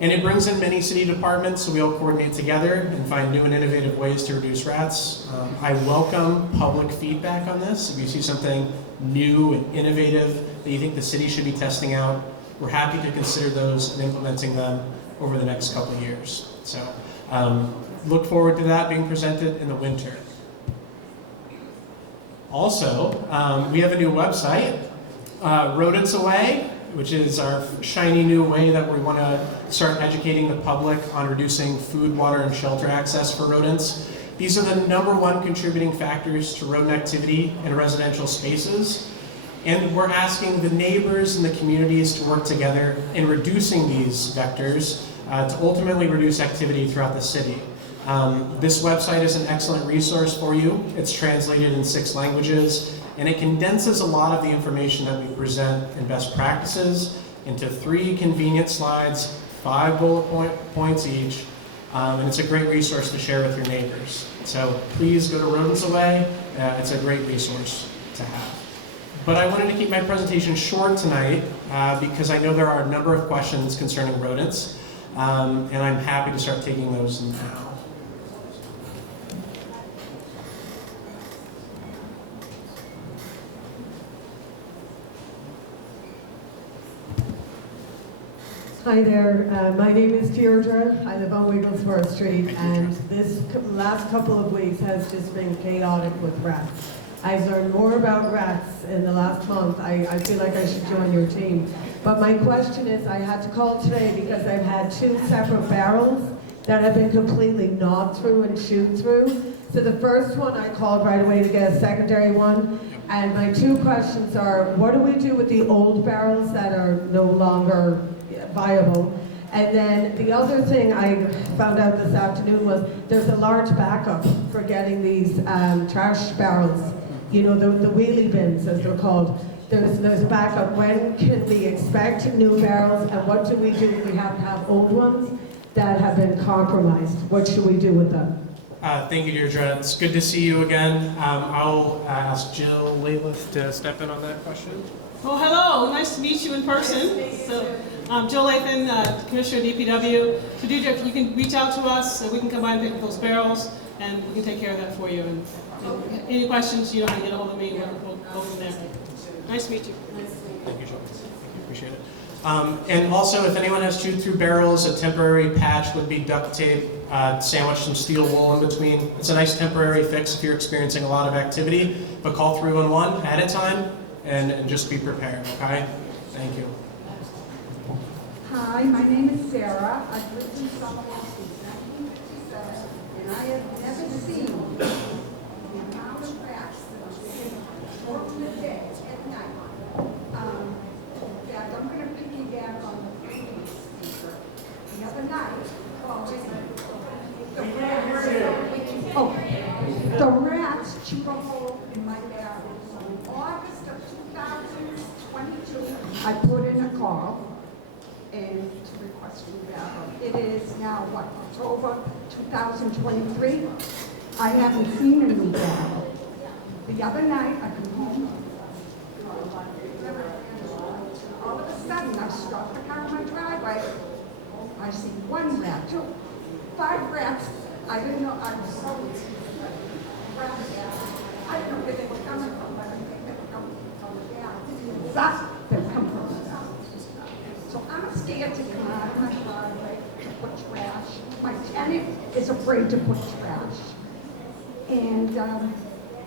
And it brings in many city departments, so we all coordinate together and find new and innovative ways to reduce rats. I welcome public feedback on this. If you see something new and innovative that you think the city should be testing out, we're happy to consider those and implementing them over the next couple of years. So look forward to that being presented in the winter. Also, we have a new website, Rodents Away, which is our shiny new way that we want to start educating the public on reducing food, water, and shelter access for rodents. These are the #1 contributing factors to rodent activity in residential spaces. And we're asking the neighbors and the communities to work together in reducing these vectors to ultimately reduce activity throughout the city. This website is an excellent resource for you. It's translated in 6 languages, and it condenses a lot of the information that we present in best practices into 3 convenient slides, 5 bullet points each, and it's a great resource to share with your neighbors. So please go to Rodents Away. It's a great resource to have. But I wanted to keep my presentation short tonight because I know there are a number of questions concerning rodents, and I'm happy to start taking those now. Hi there, my name is Deirdre. I live on Wigglesworth Street, and this last couple of weeks has just been chaotic with rats. I've learned more about rats in the last month. I feel like I should join your team. But my question is, I had to call today because I've had 2 separate barrels that have been completely gnawed through and chewed through. So the first one I called right away to get a secondary one. And my 2 questions are, what do we do with the old barrels that are no longer viable? And then the other thing I found out this afternoon was there's a large backup for getting these trash barrels, you know, the wheelie bins as they're called. There's a backup. When can we expect new barrels, and what do we do if we have to have old ones that have been compromised? What should we do with them? Thank you, Deirdre. It's good to see you again. I'll ask Jill Laylath to step in on that question. Well, hello. Nice to meet you in person. So, Jill Lathan, Commissioner of DPW. So, Deirdre, if you can reach out to us, so we can come by and pick up those barrels, and we can take care of that for you. And any questions, you know how to get a hold of me. We'll go from there. Nice to meet you. Thank you, Jill. Appreciate it. And also, if anyone has chewed through barrels, a temporary patch would be duct tape, sandwich some steel wool in between. It's a nice temporary fix if you're experiencing a lot of activity, but call 311 ahead of time and just be prepared, okay? Thank you. Hi, my name is Sarah. I've lived in Somerville since and I have never seen the amount of rats that are sitting during the day at night. In fact, I'm going to piggyback on the previous speaker. The other night, the rats chewed a hole in my barrel. So in August of 2022, I put in a call and to request a barrel. It is now, what, October 2023? I haven't seen a new barrel. The other night, I come home. All of a sudden, I stop the car in my driveway. I see one rat, 5 rats. I didn't know, I was so rats. I didn't know where they were coming from, but I think they were coming from the down. That's they come from the down. So I'm scared to come out of my driveway to put trash. My tenant is afraid to put trash. And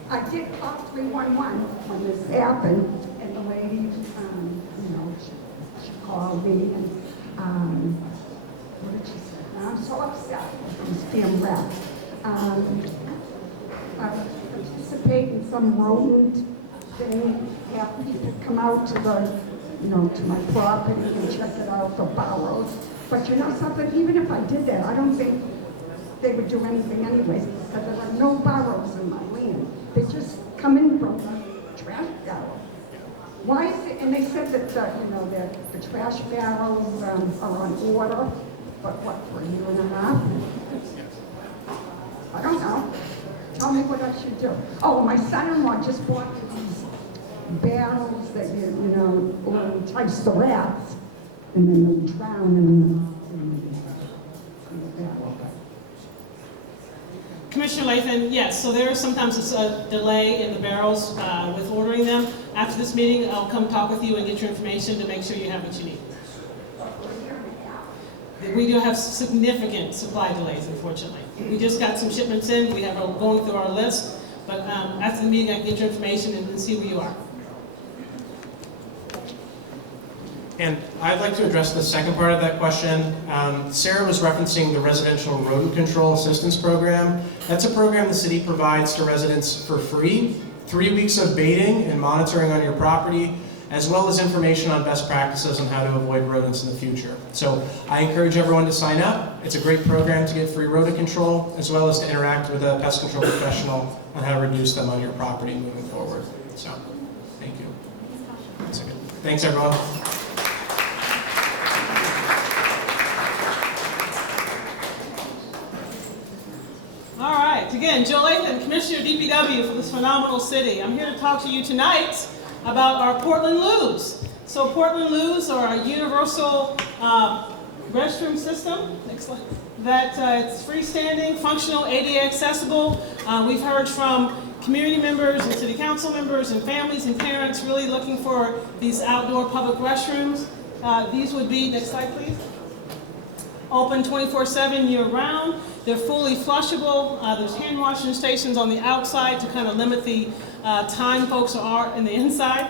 I did call 311 when this happened, and the lady, she called me and what did she say? I'm so upset with these damn rats. I participate in some rodent thing, have people come out to the, to my property and check it out for burrows. But you know something, even if I did that, I don't think they would do anything anyways, because there are no burrows in my land. They just come in from the trash barrel. Why is it, and they said that, the trash barrels are on order, but what, for a year and a half? I don't know. Tell me what I should do. Oh, my son-in-law just bought these barrels that will entice the rats, and then they'll drown in the barrel. Commissioner Lathan, yes, so there is sometimes a delay in the barrels with ordering them. After this meeting, I'll come talk with you and get your information to make sure you have what you need. We do have significant supply delays, unfortunately. We just got some shipments in. We have going through our list, but after the meeting, I can get your information and see where you are. And I'd like to address the second part of that question. Sarah was referencing the Residential Rodent Control Assistance Program. That's a program the city provides to residents for free. 3 weeks of baiting and monitoring on your property, as well as information on best practices on how to avoid rodents in the future. So I encourage everyone to sign up. It's a great program to get free rodent control, as well as to interact with a pest control professional on how to reduce them on your property moving forward. So, thank you. Thanks, everyone. All right, again, Joe Lathan, Commissioner of DPW for this phenomenal city. I'm here to talk to you tonight about our Portland Loos. So Portland Loos are a universal restroom system. Next slide. That it's freestanding, functional, ADA accessible. We've heard from community members and city council members and families and parents really looking for these outdoor public restrooms. These would be, next slide please, open 24/7 year-round. They're fully flushable. There's hand washing stations on the outside to kind of limit the time folks are in the inside.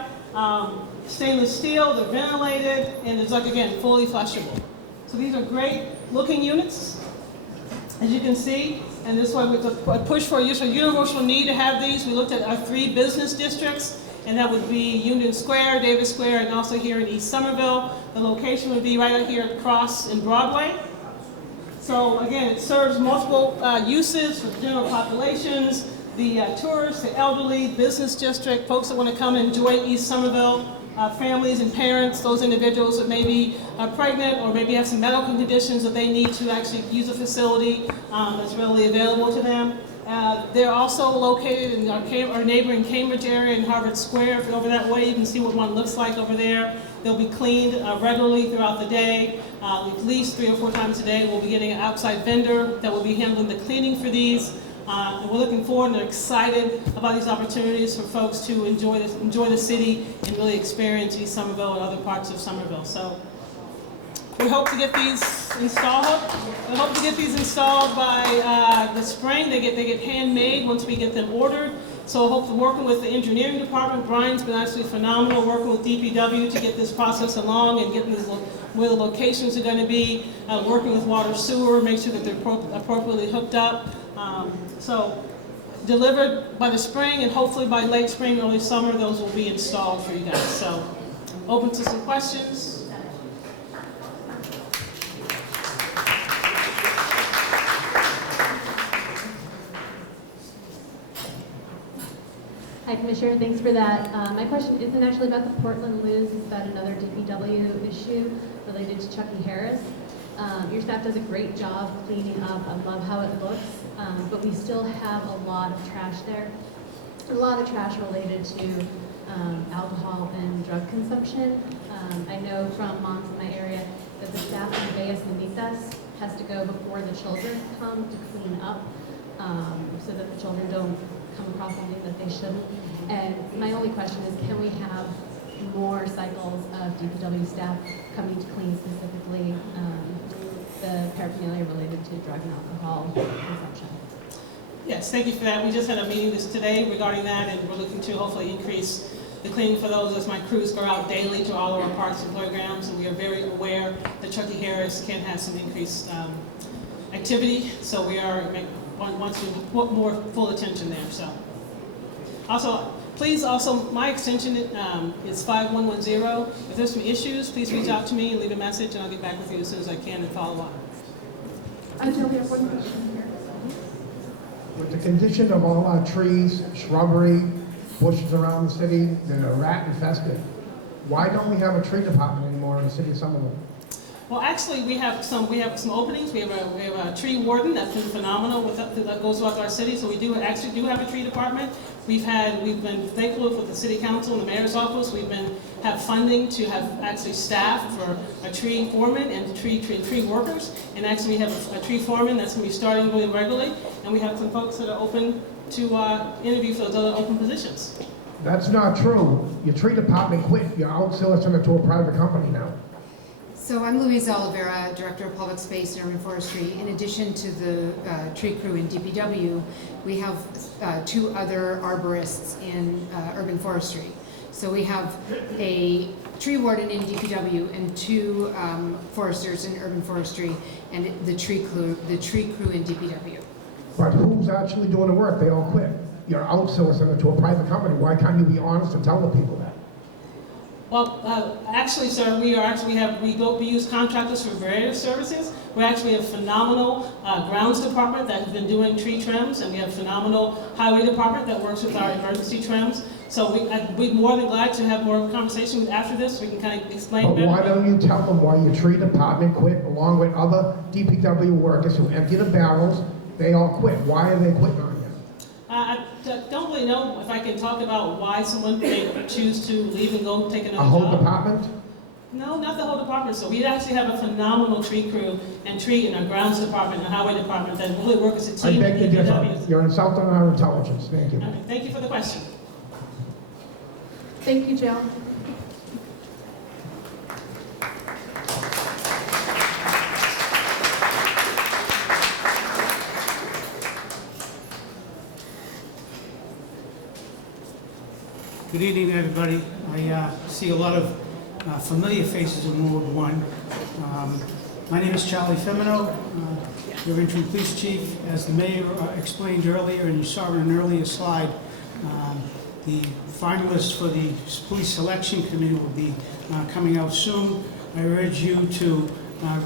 Stainless steel, they're ventilated, and it's like, again, fully flushable. So these are great looking units, as you can see. And this one, with a push for a universal need to have these, we looked at our 3 business districts, and that would be Union Square, Davis Square, and also here in East Somerville. The location would be right out here across in Broadway. So again, it serves multiple uses for general populations, the tourists, the elderly, business district, folks that want to come and enjoy East Somerville, families and parents, those individuals that may be pregnant or maybe have some medical conditions that they need to actually use a facility that's readily available to them. They're also located in our neighboring Cambridge area in Harvard Square. If you're over that way, you can see what one looks like over there. They'll be cleaned regularly throughout the day. At least 3 or 4 times a day, we'll be getting an outside vendor that will be handling the cleaning for these. And we're looking forward and excited about these opportunities for folks to enjoy the city and really experience East Somerville and other parts of Somerville. So we hope to get these installed. We hope to get these installed by the spring. They get handmade once we get them ordered. So I hope to working with the engineering department. Brian's been actually phenomenal working with DPW to get this process along and getting these where the locations are going to be, working with water sewer, make sure that they're appropriately hooked up. So delivered by the spring, and hopefully by late spring, early summer, those will be installed for you guys. So open to some questions. Hi, Commissioner. Thanks for that. My question isn't actually about the Portland Loos. It's about another DPW issue related to Chucky Harris. Your staff does a great job cleaning up. I love how it looks, but we still have a lot of trash there. A lot of trash related to alcohol and drug consumption. I know from moms in my area that the staff in Vegas Bonitas has to go before the children come to clean up, so that the children don't come across something that they shouldn't. And my only question is, can we have more cycles of DPW staff coming to clean specifically the paraphernalia related to drug and alcohol consumption? Yes, thank you for that. We just had a meeting today regarding that, and we're looking to hopefully increase the cleaning for those as my crews go out daily to all of our parks and playgrounds. And we are very aware that Chucky Harris can have some increased activity, so we are wants to put more full attention there. So also, please also, my extension is 5110. If there's some issues, please reach out to me and leave a message, and I'll get back with you as soon as I can and follow up. I do have one question here. With the condition of all our trees, shrubbery, bushes around the city that are rat infested, why don't we have a tree department anymore in the city of Somerville? Well, actually, we have some openings. We have a tree warden that's been phenomenal that goes throughout our city. So we do have a tree department. We've been thankful for the city council and the mayor's office. Have funding to have actually staff for a tree foreman and tree workers. And actually, we have a tree foreman that's going to be starting really regularly. And we have some folks that are open to interview for those other open positions. That's not true. Your tree department quit. You're outsourcing it to a private company now. So I'm Louise Oliveira, Director of Public Space and Urban Forestry. In addition to the tree crew in DPW, we have 2 other arborists in urban forestry. So we have a tree warden in DPW and 2 foresters in urban forestry, and the tree crew in DPW. But who's actually doing the work? They all quit. You're outsourcing it to a private company. Why can't you be honest and tell the people that? Well, actually, sir, we use contractors for various services. We actually have phenomenal grounds department that has been doing tree trims, and we have phenomenal highway department that works with our emergency trims. So we're more than glad to have more conversations after this. We can kind of explain But better. why don't you tell them why your tree department quit along with other DPW workers who empty the barrels? They all quit. Why are they quitting on you? I don't really know if I can talk about why someone may choose to leave and go take another A whole job. department? No, not the whole department. So we actually have a phenomenal tree crew and tree in our grounds department and highway department that really work as a I team. beg to differ. DPWs. You're insulting our intelligence. Thank you. Thank you for the question. Thank you, Jill. Good evening, everybody. I see a lot of familiar faces in Ward 1. My name is Charlie Femino, your interim police chief. As the mayor explained earlier, and you saw in an earlier slide, the finalists for the police selection committee will be coming out soon. I urge you to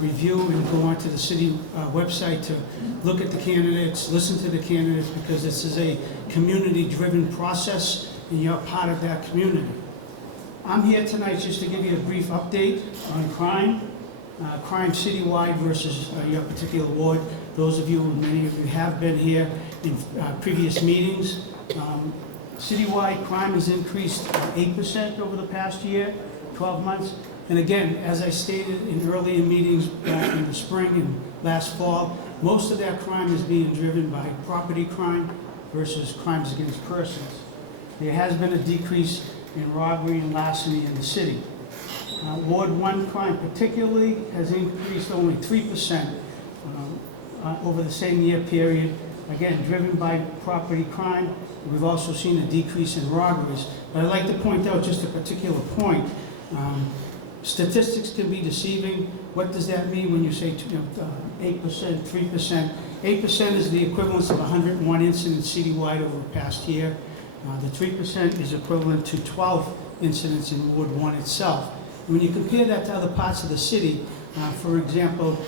review and go onto the city website to look at the candidates, listen to the candidates, because this is a community-driven process, and you're part of that community. I'm here tonight just to give you a brief update on crime citywide versus your particular ward. Those of you, many of you have been here in previous meetings. Citywide crime has increased 8% over the past year, 12 months. And again, as I stated in earlier meetings in the spring and last fall, most of that crime is being driven by property crime versus crimes against persons. There has been a decrease in robbery and larceny in the city. Ward 1 crime particularly has increased only 3% over the same year period, again, driven by property crime. We've also seen a decrease in robberies. But I'd like to point out just a particular point. Statistics can be deceiving. What does that mean when you say 8%, 3%? 8% is the equivalence of 101 incidents citywide over the past year. The 3% is equivalent to 12 incidents in Ward 1 itself. When you compare that to other parts of the city, for example,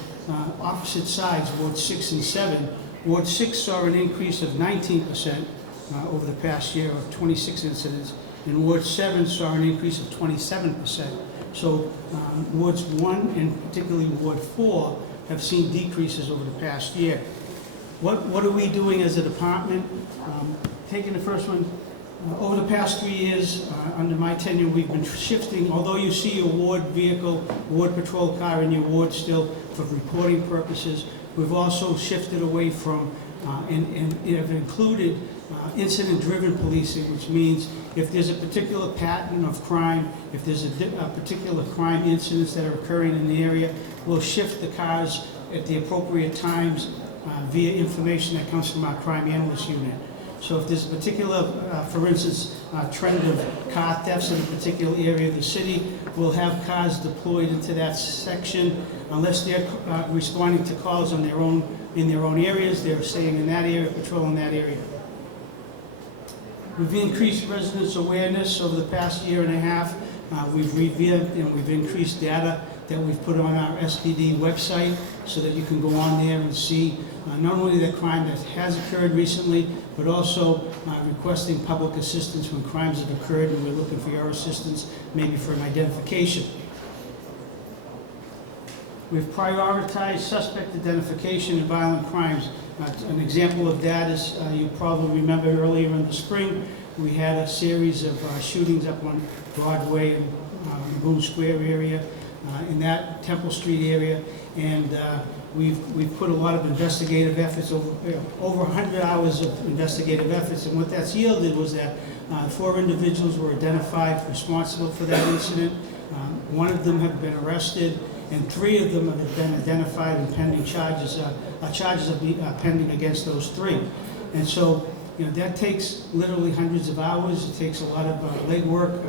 opposite sides, Ward 6 and 7, Ward 6 saw an increase of 19% over the past year of 26 incidents, and Ward 7 saw an increase of 27%. So Wards 1 and particularly Ward 4 have seen decreases over the past year. What are we doing as a department? Taking the first one, over the past 3 years, under my tenure, we've been shifting, although you see your ward vehicle, ward patrol car in your ward still for reporting purposes, we've also shifted away from and have included incident-driven policing, which means if there's a particular pattern of crime, if there's a particular crime incidents that are occurring in the area, we'll shift the cars at the appropriate times via information that comes from our crime analyst unit. So if there's a particular, for instance, trend of car thefts in a particular area of the city, we'll have cars deployed into that section. Unless they're responding to calls on their own, in their own areas, they're staying in that area, patrolling that area. We've increased residents' awareness over the past year and a half. We've revamped and we've increased data that we've put on our SPD website so that you can go on there and see not only the crime that has occurred recently, but also requesting public assistance when crimes have occurred and we're looking for your assistance, maybe for an identification. We've prioritized suspect identification in violent crimes. An example of that is, you probably remember earlier in the spring, we had a series of shootings up on Broadway and Boone Square area, in that Temple Street area, and we've put a lot of investigative efforts, over 100 hours of investigative efforts, and what that's yielded was that 4 individuals were identified responsible for that incident. 1 of them have been arrested, and 3 of them have been identified and pending charges. Charges are pending against those 3. And so, that takes literally hundreds of hours. It takes a lot of legwork.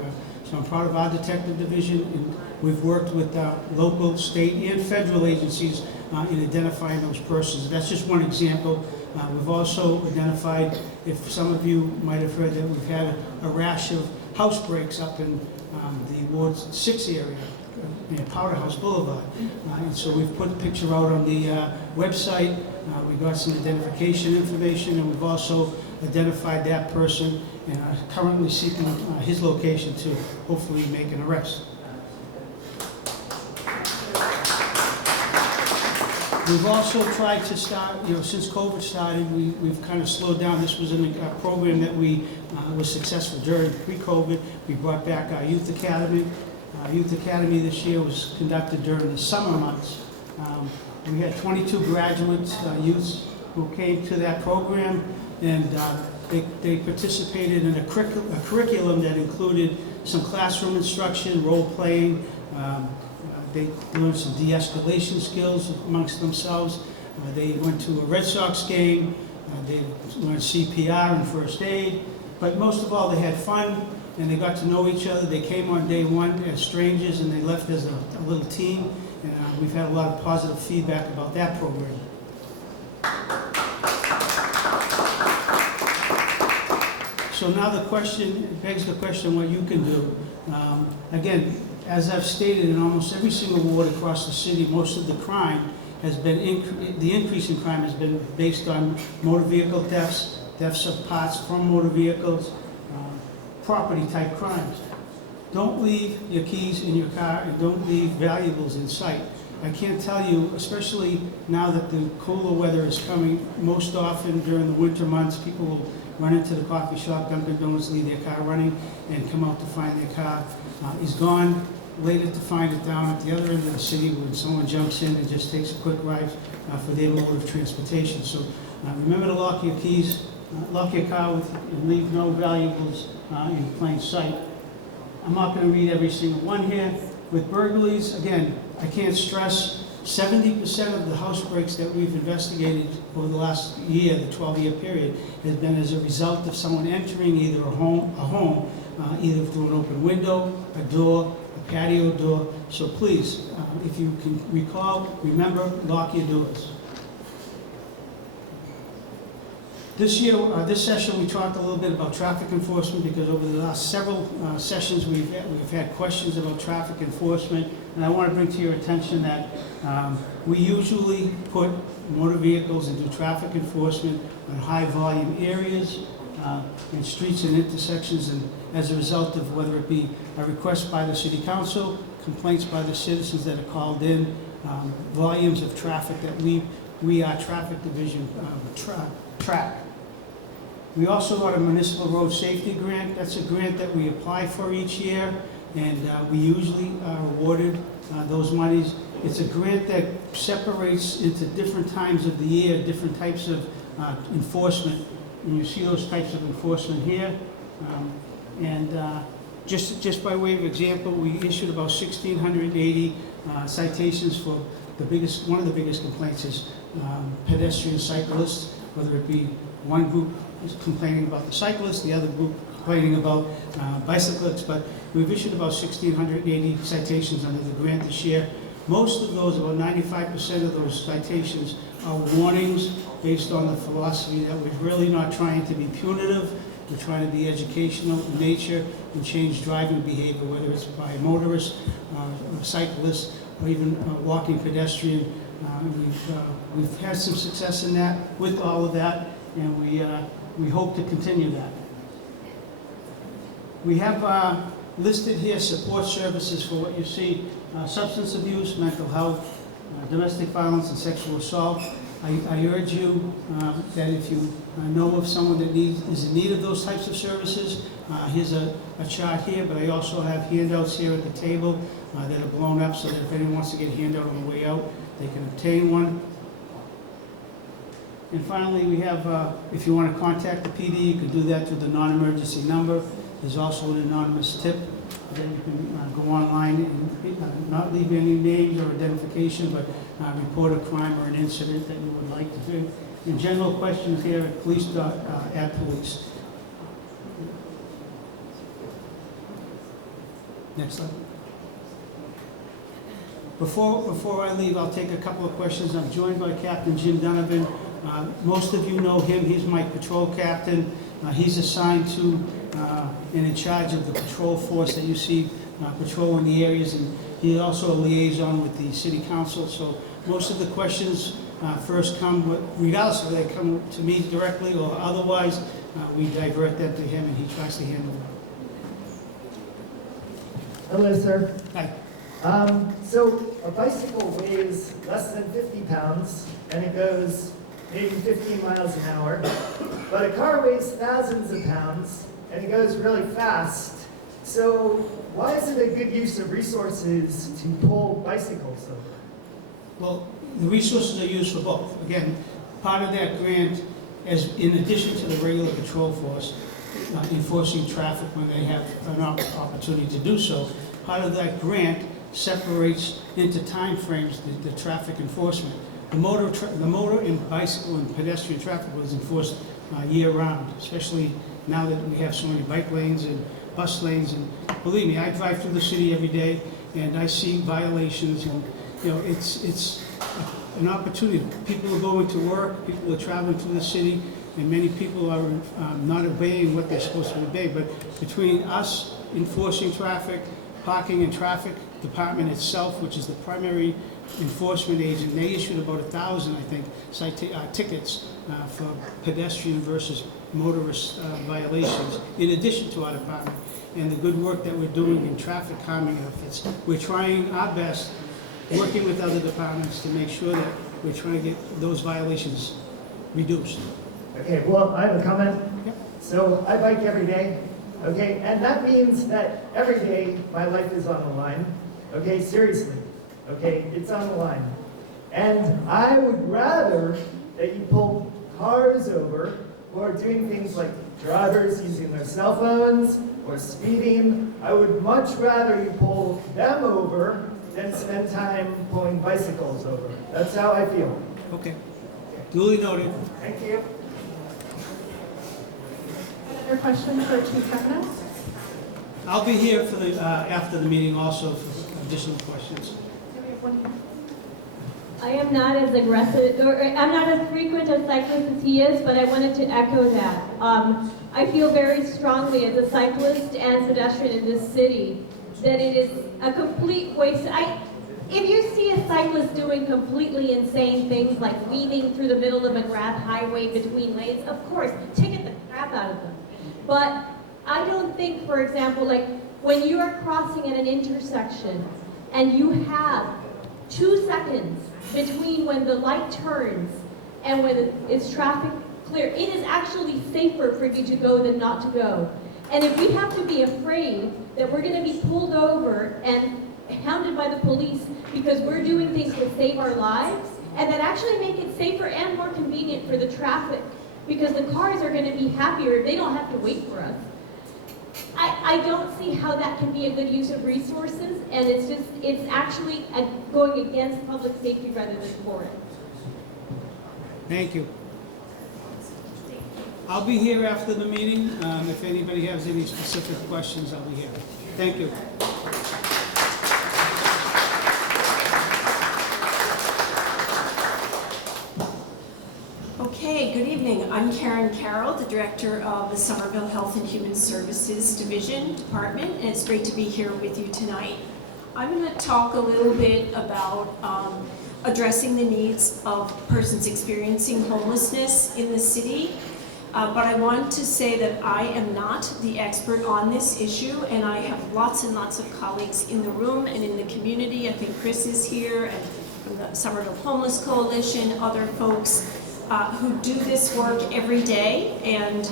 So I'm proud of our detective division, and we've worked with local, state, and federal agencies in identifying those persons. That's just one example. We've also identified, if some of you might have heard, that we've had a rash of house breaks up in the Ward 6 area, near Powderhouse Boulevard. And so we've put a picture out on the website. We got some identification information, and we've also identified that person and are currently seeking his location to hopefully make an arrest. We've also tried to start, since COVID started, we've kind of slowed down. This was a program that was successful during pre-COVID. We brought back our Youth Academy. Youth Academy this year was conducted during the summer months. We had 22 graduate youths who came to that program, and they participated in a curriculum that included some classroom instruction, role-playing. They learned some de-escalation skills amongst themselves. They went to a Red Sox game. They learned CPR and first aid. But most of all, they had fun, and they got to know each other. They came on day 1 as strangers, and they left as a little team. And we've had a lot of positive feedback about that program. So now it begs the question what you can do. Again, as I've stated, in almost every single ward across the city, most of the crime has been, the increase in crime has been based on motor vehicle thefts, thefts of parts from motor vehicles, property type crimes. Don't leave your keys in your car, and don't leave valuables in sight. I can't tell you, especially now that the cooler weather is coming, most often during the winter months, people will run into the coffee shop, Dunkin' Donuts, leave their car running, and come out to find their car is gone. Later to find it down at the other end of the city when someone jumps in and just takes a quick ride for their mode of transportation. So remember to lock your keys, lock your car and leave no valuables in plain sight. I'm not going to read every single one here. With burglaries, again, I can't stress 70% of the house breaks that we've investigated over the last year, the 12-year period, has been as a result of someone entering either a home, either through an open window, a door, a patio door. So please, if you can remember, lock your doors. This year, this session, we talked a little bit about traffic enforcement because over the last several sessions, we've had questions about traffic enforcement. And I want to bring to your attention that we usually put motor vehicles and do traffic enforcement on high volume areas, in streets and intersections, and as a result of whether it be a request by the city council, complaints by the citizens that are called in, volumes of traffic that we our traffic division track. We also got a municipal road safety grant. That's a grant that we apply for each year, and we usually are awarded those monies. It's a grant that separates into different times of the year, different types of enforcement. And you see those types of enforcement here. Just by way of example, we issued about 1,680 citations for one of the biggest complaints is pedestrian cyclists, whether it be one group is complaining about the cyclists, the other group complaining about bicyclists, but we've issued about 1,680 citations under the grant this year. Most of those, about 95% of those citations are warnings based on the philosophy that we're really not trying to be punitive, we're trying to be educational in nature and change driving behavior, whether it's by motorists, cyclists, or even walking pedestrian. We've had some success in that, with all of that, and we hope to continue that. We have listed here support services for what you see, substance abuse, mental health, domestic violence, and sexual assault. I urge you that if you know of someone that is in need of those types of services, here's a chart here, but I also have handouts here at the table that are blown up so that if anyone wants to get a handout on the way out, they can obtain one. And finally, we have, if you want to contact the PD, you can do that through the non-emergency number. There's also an anonymous tip. Then you can go online and not leave any names or identification, but report a crime or an incident that you would like to do. And general questions here at police. Next slide. Before I leave, I'll take a couple of questions. I'm joined by Captain Jim Donovan. Most of you know him. He's my patrol captain. He's assigned to and in charge of the patrol force that you see patrolling the areas, and he's also a liaison with the city council. So most of the questions first come, regardless of whether they come to me directly or otherwise, we divert them to him and he tries to handle them. Hello, sir. Hi. So a bicycle weighs less than 50 pounds and it goes maybe 15 miles an hour, but a car weighs thousands of pounds and it goes really fast. So why is it a good use of resources to pull bicycles over? Well, the resources are used for both. Again, part of that grant, as in addition to the regular patrol force, enforcing traffic when they have an opportunity to do so, part of that grant separates into time frames the traffic enforcement. The motor and bicycle and pedestrian traffic was enforced year-round, especially now that we have so many bike lanes and bus lanes. And believe me, I drive through the city every day and I see violations, and it's an opportunity. People are going to work, people are traveling through the city, and many people are not obeying what they're supposed to obey. But between us enforcing traffic, parking and traffic department itself, which is the primary enforcement agent, they issued about 1,000, I think, tickets for pedestrian versus motorist violations, in addition to our department. And the good work that we're doing in traffic calming efforts, we're trying our best, working with other departments to make sure that we're trying to get those violations reduced. Okay, well, I have a comment. Yep. So I bike every day, okay, and that means that every day my life is on the line, okay, seriously, okay, it's on the line. And I would rather that you pull cars over who are doing things like drivers using their cell phones or speeding. I would much rather you pull them over than spend time pulling bicycles over. That's how I feel. Okay. Duly noted. Thank you. Other questions for Chief Stephanos? I'll be here for the, after the meeting also for additional questions. I am not as aggressive, or I'm not as frequent a cyclist as he is, but I wanted to echo that. I feel very strongly as a cyclist and pedestrian in this city that it is a complete waste. If you see a cyclist doing completely insane things like weaving through the middle of a grab highway between lanes, of course, ticket the crap out of them. But I don't think, for example, like when you are crossing at an intersection and you have 2 seconds between when the light turns and when it's traffic clear, it is actually safer for you to go than not to go. And if we have to be afraid that we're going to be pulled over and hounded by the police because we're doing things to save our lives, and that actually make it safer and more convenient for the traffic, because the cars are going to be happier if they don't have to wait for us. I don't see how that can be a good use of resources, and it's actually going against public safety rather than for it. Thank you. I'll be here after the meeting. If anybody has any specific questions, I'll be here. Thank you. Okay, good evening. I'm Karen Carroll, the Director of the Somerville Health and Human Services Department, and it's great to be here with you tonight. I'm going to talk a little bit about addressing the needs of persons experiencing homelessness in the city. But I want to say that I am not the expert on this issue, and I have lots and lots of colleagues in the room and in the community. I think Chris is here, and from the Somerville Homeless Coalition, other folks who do this work every day, and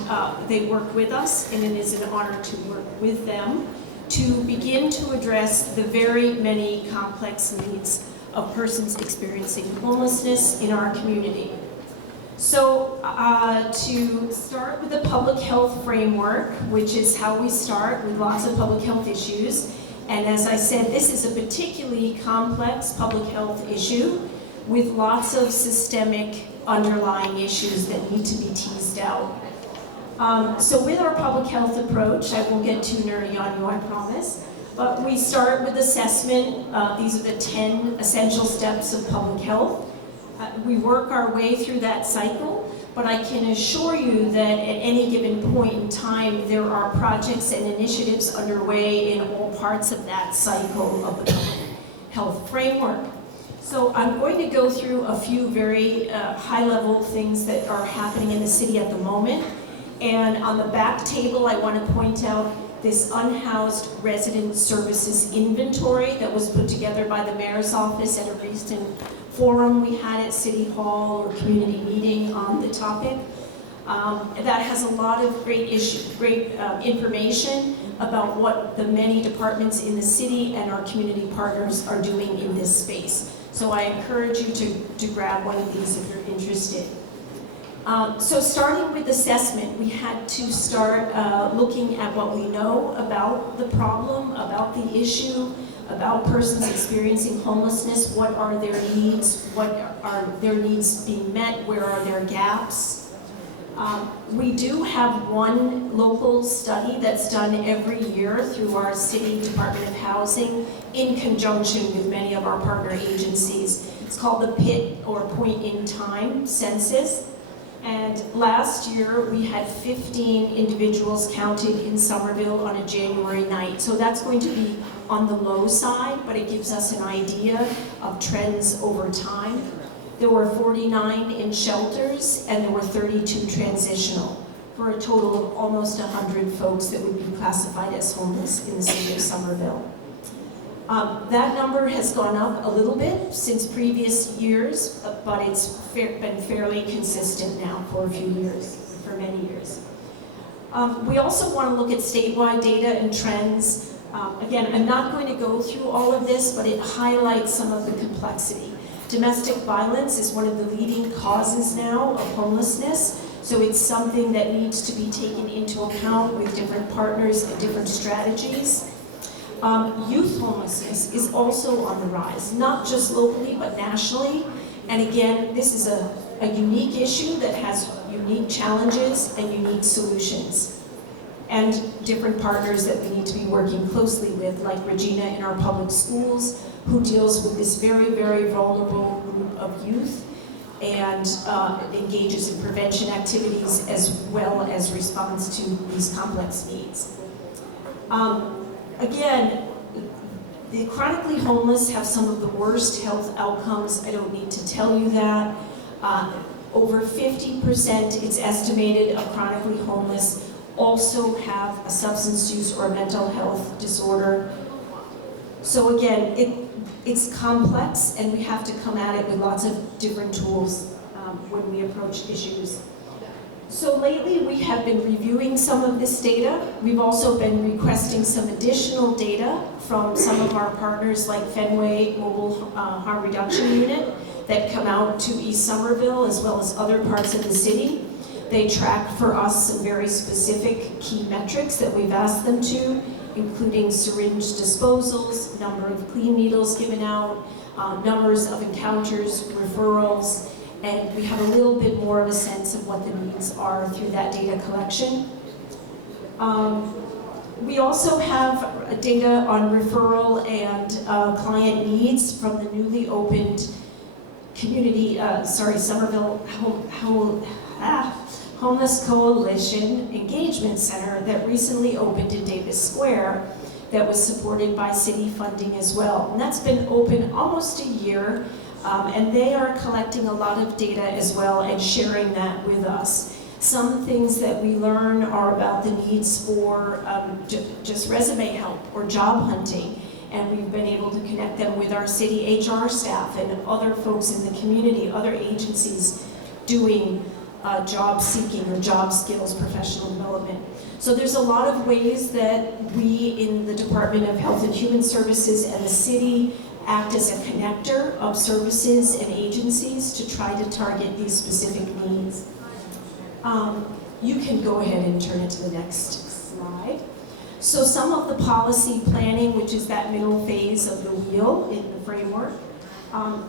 they work with us, and it is an honor to work with them to begin to address the very many complex needs of persons experiencing homelessness in our community. So to start with the public health framework, which is how we start with lots of public health issues. And as I said, this is a particularly complex public health issue with lots of systemic underlying issues that need to be teased out. So with our public health approach, I won't get too nerdy on you, I promise, but we start with assessment. These are the 10 essential steps of public health. We work our way through that cycle, but I can assure you that at any given point in time, there are projects and initiatives underway in all parts of that cycle of the public health framework. So I'm going to go through a few very high-level things that are happening in the city at the moment. And on the back table, I want to point out this unhoused resident services inventory that was put together by the mayor's office at a recent forum we had at City Hall or community meeting on the topic. That has a lot of great information about what the many departments in the city and our community partners are doing in this space. So I encourage you to grab one of these if you're interested. So starting with assessment, we had to start looking at what we know about the problem, about the issue, about persons experiencing homelessness. What are their needs? What are their needs being met? Where are their gaps? We do have one local study that's done every year through our City Department of Housing in conjunction with many of our partner agencies. It's called the PIT, or Point in Time Census. And last year we had 15 individuals counted in Somerville on a January night. So that's going to be on the low side, but it gives us an idea of trends over time. There were 49 in shelters, and there were 32 transitional, for a total of almost 100 folks that would be classified as homeless in the city of Somerville. That number has gone up a little bit since previous years, but it's been fairly consistent now for a few years, for many years. We also want to look at statewide data and trends. Again, I'm not going to go through all of this, but it highlights some of the complexity. Domestic violence is one of the leading causes now of homelessness, so it's something that needs to be taken into account with different partners and different strategies. Youth homelessness is also on the rise, not just locally, but nationally. And again, this is a unique issue that has unique challenges and unique solutions. and different partners that we need to be working closely with, like Regina in our public schools, who deals with this very, very vulnerable group of youth and engages in prevention activities as well as responds to these complex needs. Again, the chronically homeless have some of the worst health outcomes. I don't need to tell you that. Over 50%, it's estimated, of chronically homeless also have a substance use or mental health disorder. So again, it's complex, and we have to come at it with lots of different tools when we approach issues. So lately, we have been reviewing some of this data. We've also been requesting some additional data from some of our partners like Fenway Mobile Harm Reduction Unit that come out to East Somerville as well as other parts of the city. They track for us some very specific key metrics that we've asked them to, including syringe disposals, number of clean needles given out, numbers of encounters, referrals, and we have a little bit more of a sense of what the needs are through that data collection. We also have data on referral and client needs from the newly opened Somerville Homeless Coalition Engagement Center that recently opened in Davis Square that was supported by city funding as well. And that's been open almost a year, and they are collecting a lot of data as well and sharing that with us. Some things that we learn are about the needs for just resume help or job hunting, and we've been able to connect them with our city HR staff and other folks in the community, other agencies doing job seeking or job skills, professional development. So there's a lot of ways that we in the Department of Health and Human Services and the city act as a connector of services and agencies to try to target these specific needs. You can go ahead and turn it to the next slide. So some of the policy planning, which is that middle phase of the wheel in the framework,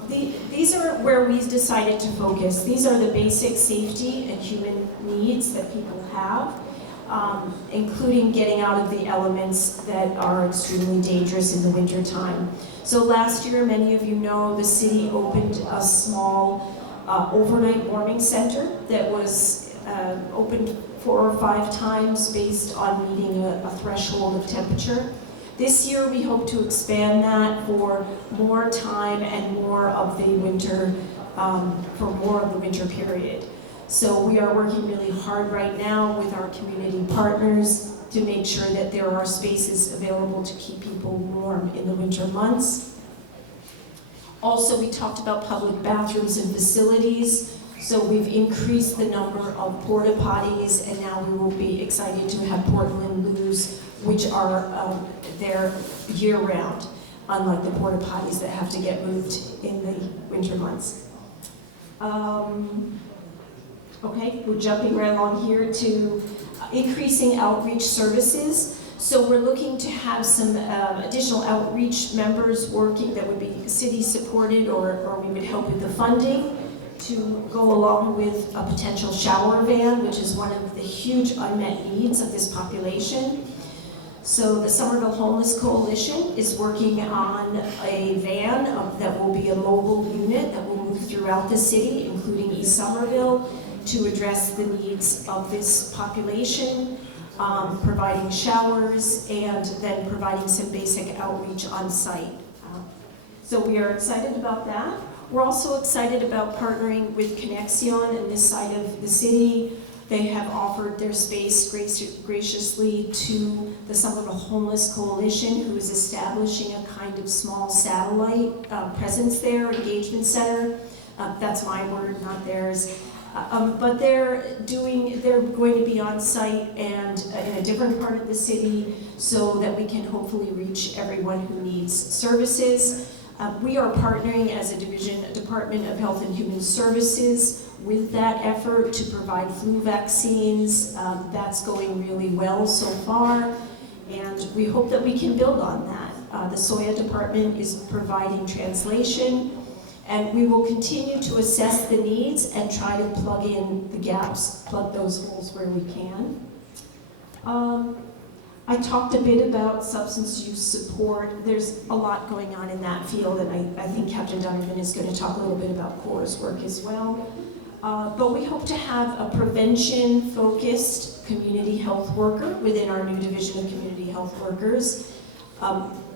these are where we decided to focus. These are the basic safety and human needs that people have, including getting out of the elements that are extremely dangerous in the wintertime. So last year, many of you know, the city opened a small overnight warming center that was opened 4 or 5 times based on meeting a threshold of temperature. This year, we hope to expand that for more time and more of the winter, for more of the winter period. So we are working really hard right now with our community partners to make sure that there are spaces available to keep people warm in the winter months. Also, we talked about public bathrooms and facilities. So we've increased the number of porta potties, and now we will be excited to have Portland loos, which are there year-round, unlike the porta potties that have to get moved in the winter months. Okay, we're jumping right along here to increasing outreach services. So we're looking to have some additional outreach members working that would be city supported, or we would help with the funding to go along with a potential shower van, which is one of the huge unmet needs of this population. So the Somerville Homeless Coalition is working on a van that will be a mobile unit that will move throughout the city, including East Somerville, to address the needs of this population, providing showers and then providing some basic outreach on site. So we are excited about that. We're also excited about partnering with Connexion in this side of the city. They have offered their space graciously to the Somerville Homeless Coalition, who is establishing a kind of small satellite presence there, engagement center. That's my word, not theirs. But they're going to be on site and in a different part of the city so that we can hopefully reach everyone who needs services. We are partnering as a Department of Health and Human Services with that effort to provide flu vaccines. That's going really well so far, and we hope that we can build on that. The SOIA department is providing translation, and we will continue to assess the needs and try to plug in the gaps, plug those holes where we can. I talked a bit about substance use support. There's a lot going on in that field, and I think Captain Donovan is going to talk a little bit about CORE's work as well. But we hope to have a prevention-focused community health worker within our new division of community health workers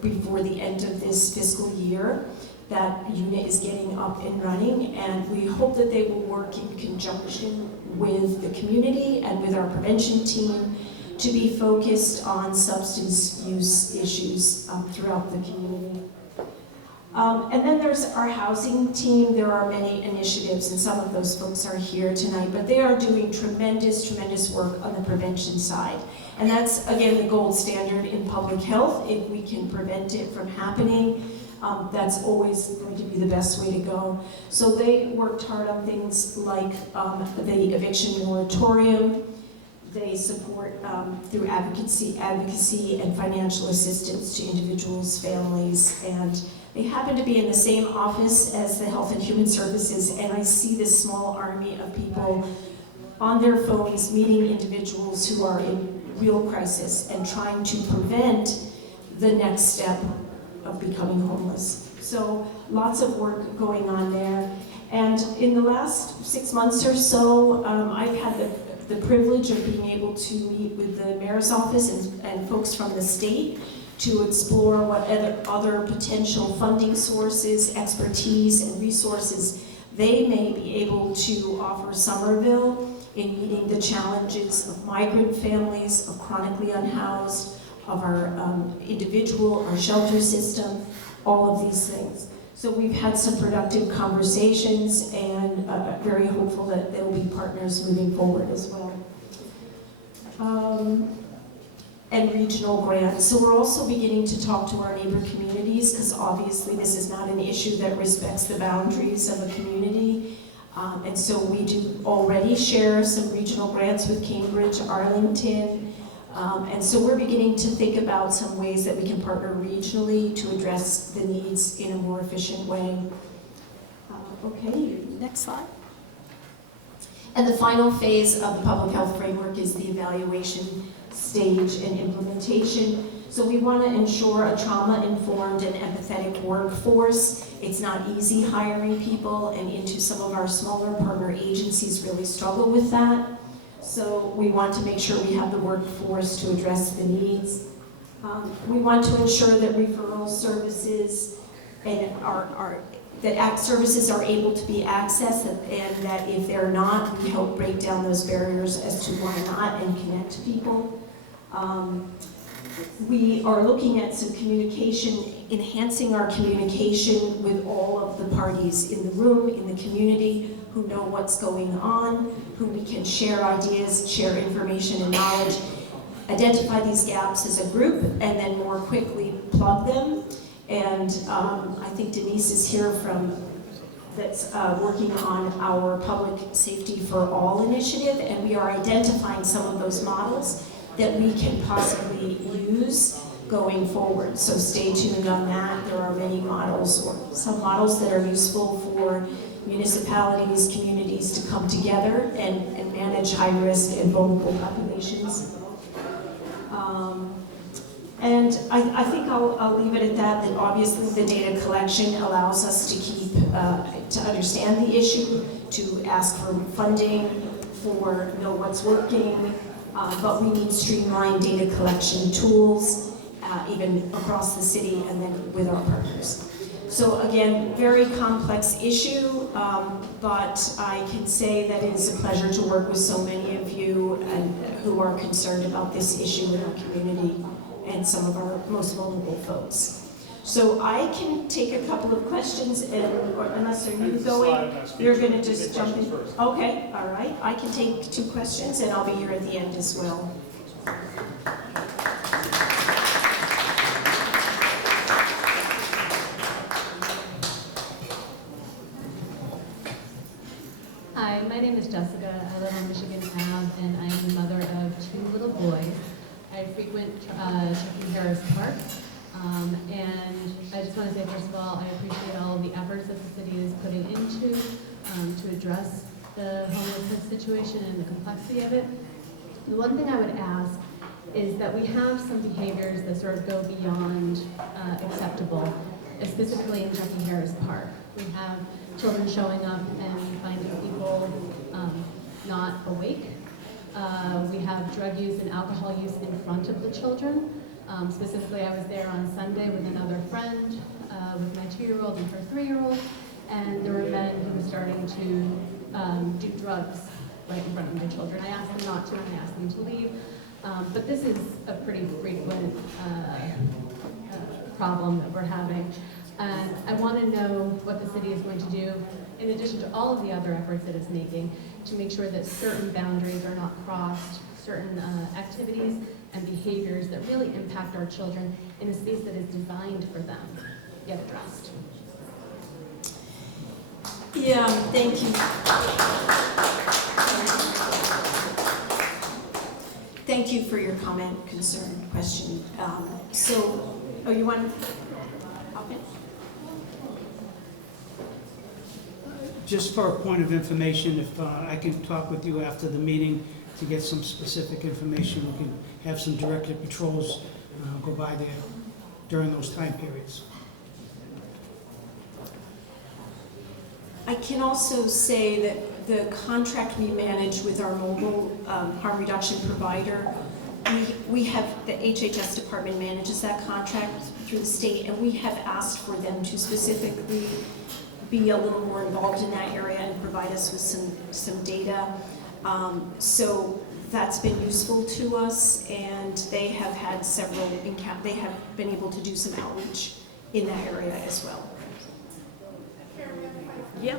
before the end of this fiscal year. That unit is getting up and running, and we hope that they will work in conjunction with the community and with our prevention team to be focused on substance use issues throughout the community. And then there's our housing team. There are many initiatives, and some of those folks are here tonight, but they are doing tremendous, tremendous work on the prevention side. And that's, again, the gold standard in public health. If we can prevent it from happening, that's always going to be the best way to go. So they worked hard on things like the eviction moratorium. They support through advocacy and financial assistance to individuals, families, and they happen to be in the same office as the Health and Human Services, and I see this small army of people on their phones meeting individuals who are in real crisis and trying to prevent the next step of becoming homeless. So lots of work going on there. And in the last 6 months or so, I've had the privilege of being able to meet with the mayor's office and folks from the state to explore what other potential funding sources, expertise, and resources they may be able to offer Somerville in meeting the challenges of migrant families, of chronically unhoused, of our individual, our shelter system, all of these things. So we've had some productive conversations and very hopeful that there will be partners moving forward as well. And regional grants. So we're also beginning to talk to our neighbor communities, because obviously this is not an issue that respects the boundaries of a community. And so we do already share some regional grants with Cambridge, Arlington, and so we're beginning to think about some ways that we can partner regionally to address the needs in a more efficient way. Okay, next slide. And the final phase of the public health framework is the evaluation stage and implementation. So we want to ensure a trauma-informed and empathetic workforce. It's not easy hiring people, and into some of our smaller partner agencies really struggle with that. So we want to make sure we have the workforce to address the needs. We want to ensure that referral services and that services are able to be accessed, and that if they're not, we help break down those barriers as to why not and connect people. We are looking at some communication, enhancing our communication with all of the parties in the room, in the community, who know what's going on, who we can share ideas, share information and knowledge, identify these gaps as a group, and then more quickly plug them. And I think Denise is here that's working on our Public Safety for All initiative, and we are identifying some of those models that we can possibly use going forward. So stay tuned on that. There are many models, or some models that are useful for municipalities, communities to come together and manage high-risk and vulnerable populations. And I think I'll leave it at that, that obviously the data collection allows us to keep, to understand the issue, to ask for funding, for know what's working, but we need streamlined data collection tools, even across the city and then with our partners. So again, very complex issue, but I can say that it is a pleasure to work with so many of you and who are concerned about this issue in our community and some of our most vulnerable folks. So I can take a couple of questions, or unless are you going, you're going to just jump in. Okay, all right. I can take 2 questions, and I'll be here at the end as well. Hi, my name is Jessica. I live on Michigan Ave, and I am the mother of 2 little boys. I frequent Chucky Harris Park. And I just want to say, first of all, I appreciate all of the efforts that the city is putting into to address the homelessness situation and the complexity of it. The one thing I would ask is that we have some behaviors that sort of go beyond acceptable, specifically in Chucky Harris Park. We have children showing up and finding people not awake. We have drug use and alcohol use in front of the children. Specifically, I was there on Sunday with another friend, with my 2-year-old and her 3-year-old, and there were men who were starting to do drugs right in front of my children. I asked them not to, and I asked them to leave. But this is a pretty frequent problem that we're having. And I want to know what the city is going to do, in addition to all of the other efforts that it's making, to make sure that certain boundaries are not crossed, certain activities and behaviors that really impact our children in a space that is designed for them get addressed. Yeah, thank you. Thank you for your comment, concern, question. Oh, you want to hop in? Just for a point of information, if I can talk with you after the meeting to get some specific information, we can have some directed patrols go by there during those time periods. I can also say that the contract we manage with our mobile harm reduction provider, we have, the HHS department manages that contract through the state, and we have asked for them to specifically be a little more involved in that area and provide us with some data. So that's been useful to us, and they have had they have been able to do some outreach in that area as well. Yeah.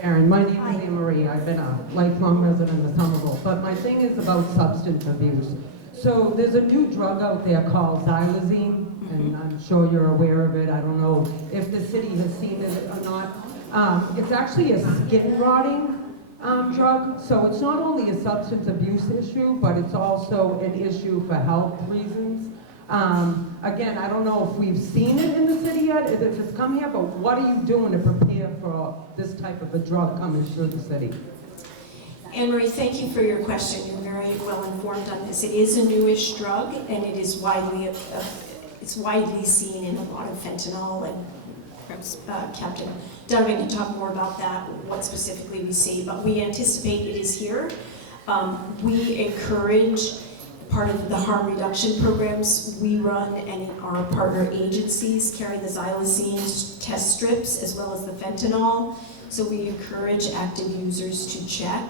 Karen, my name is Anne Marie. I've been a lifelong resident of Somerville, but my thing is about substance abuse. So there's a new drug out there called xylazine, and I'm sure you're aware of it. I don't know if the city has seen it or not. It's actually a skin rotting drug, so it's not only a substance abuse issue, but it's also an issue for health reasons. Again, I don't know if we've seen it in the city yet, if it's come here, but what are you doing to prepare for this type of a drug coming through the city? Anne Marie, thank you for your question. You're very well informed on this. It is a newish drug, and it is widely seen in a lot of fentanyl, and perhaps Captain Donovan can talk more about that, what specifically we see, but we anticipate it is here. We encourage, part of the harm reduction programs we run, and our partner agencies carry the xylazine test strips as well as the fentanyl. So we encourage active users to check.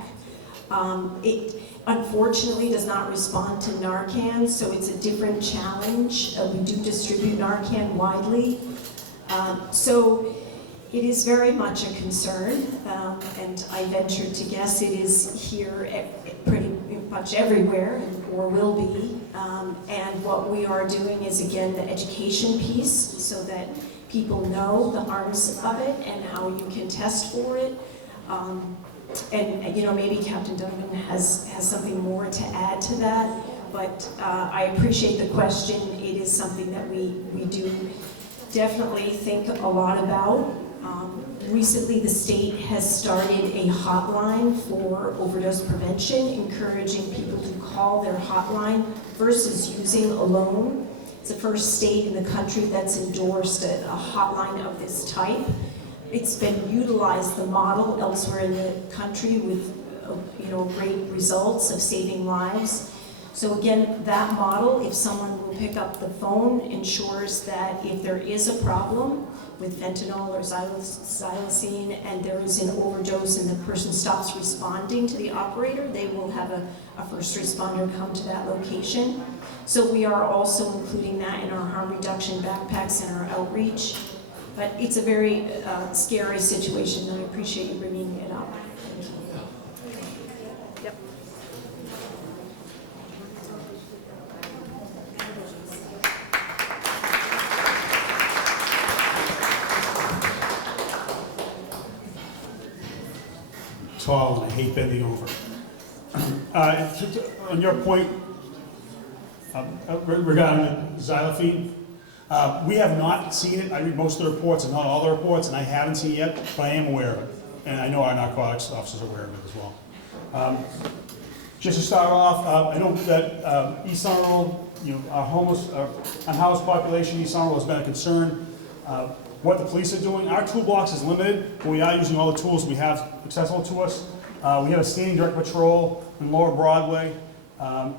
It unfortunately does not respond to Narcan, so it's a different challenge. We do distribute Narcan widely. So it is very much a concern, and I venture to guess it is here pretty much everywhere, or will be. And what we are doing is, again, the education piece, so that people know the harms of it and how you can test for it. And you know, maybe Captain Donovan has something more to add to that, but I appreciate the question. It is something that we do definitely think a lot about. Recently, the state has started a hotline for overdose prevention, encouraging people to call their hotline versus using alone. It's the first state in the country that's endorsed a hotline of this type. It's been utilized, the model, elsewhere in the country with great results of saving lives. So again, that model, if someone will pick up the phone, ensures that if there is a problem with fentanyl or xylazine and there is an overdose and the person stops responding to the operator, they will have a first responder come to that location. So we are also including that in our harm reduction backpacks and our outreach. But it's a very scary situation, and I appreciate you bringing it up. Yep. Tall, and I hate bending over. On your point regarding the xylazine, we have not seen it. I read most of the reports and not all the reports, and I haven't seen it yet, but I am aware of it. And I know our narcotics officers are aware of it as well. Just to start off, I know that East Somerville, our homeless, our unhoused population, East Somerville has been a concern. What the police are doing, our toolbox is limited, but we are using all the tools we have accessible to us. We have a standing direct patrol in Lower Broadway,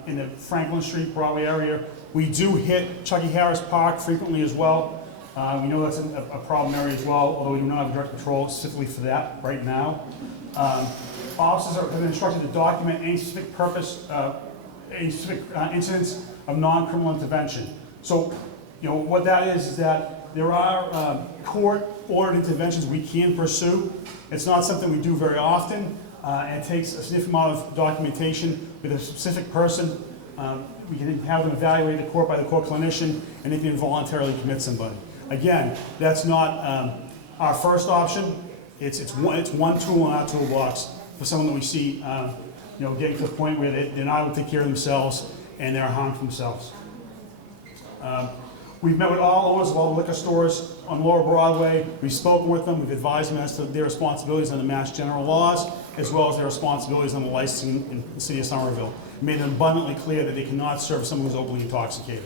in the Franklin Street, Broadway area. We do hit Chucky Harris Park frequently as well. We know that's a problem area as well, although we do not have direct patrol specifically for that right now. Officers have been instructed to document any specific purpose, any specific incidents of non-criminal intervention. So, what that is that there are court-ordered interventions we can pursue. It's not something we do very often, and it takes a significant amount of documentation with a specific person. We can have them evaluated in court by the court clinician, and they can voluntarily commit somebody. Again, that's not our first option. It's one tool in our toolbox for someone that we see, getting to the point where they're not able to take care of themselves and they're harmed themselves. We've met with all owners of all the liquor stores on Lower Broadway. We've spoken with them. We've advised them as to their responsibilities under Mass General laws, as well as their responsibilities on the licensing in the city of Somerville. Made it abundantly clear that they cannot serve someone who's openly intoxicated.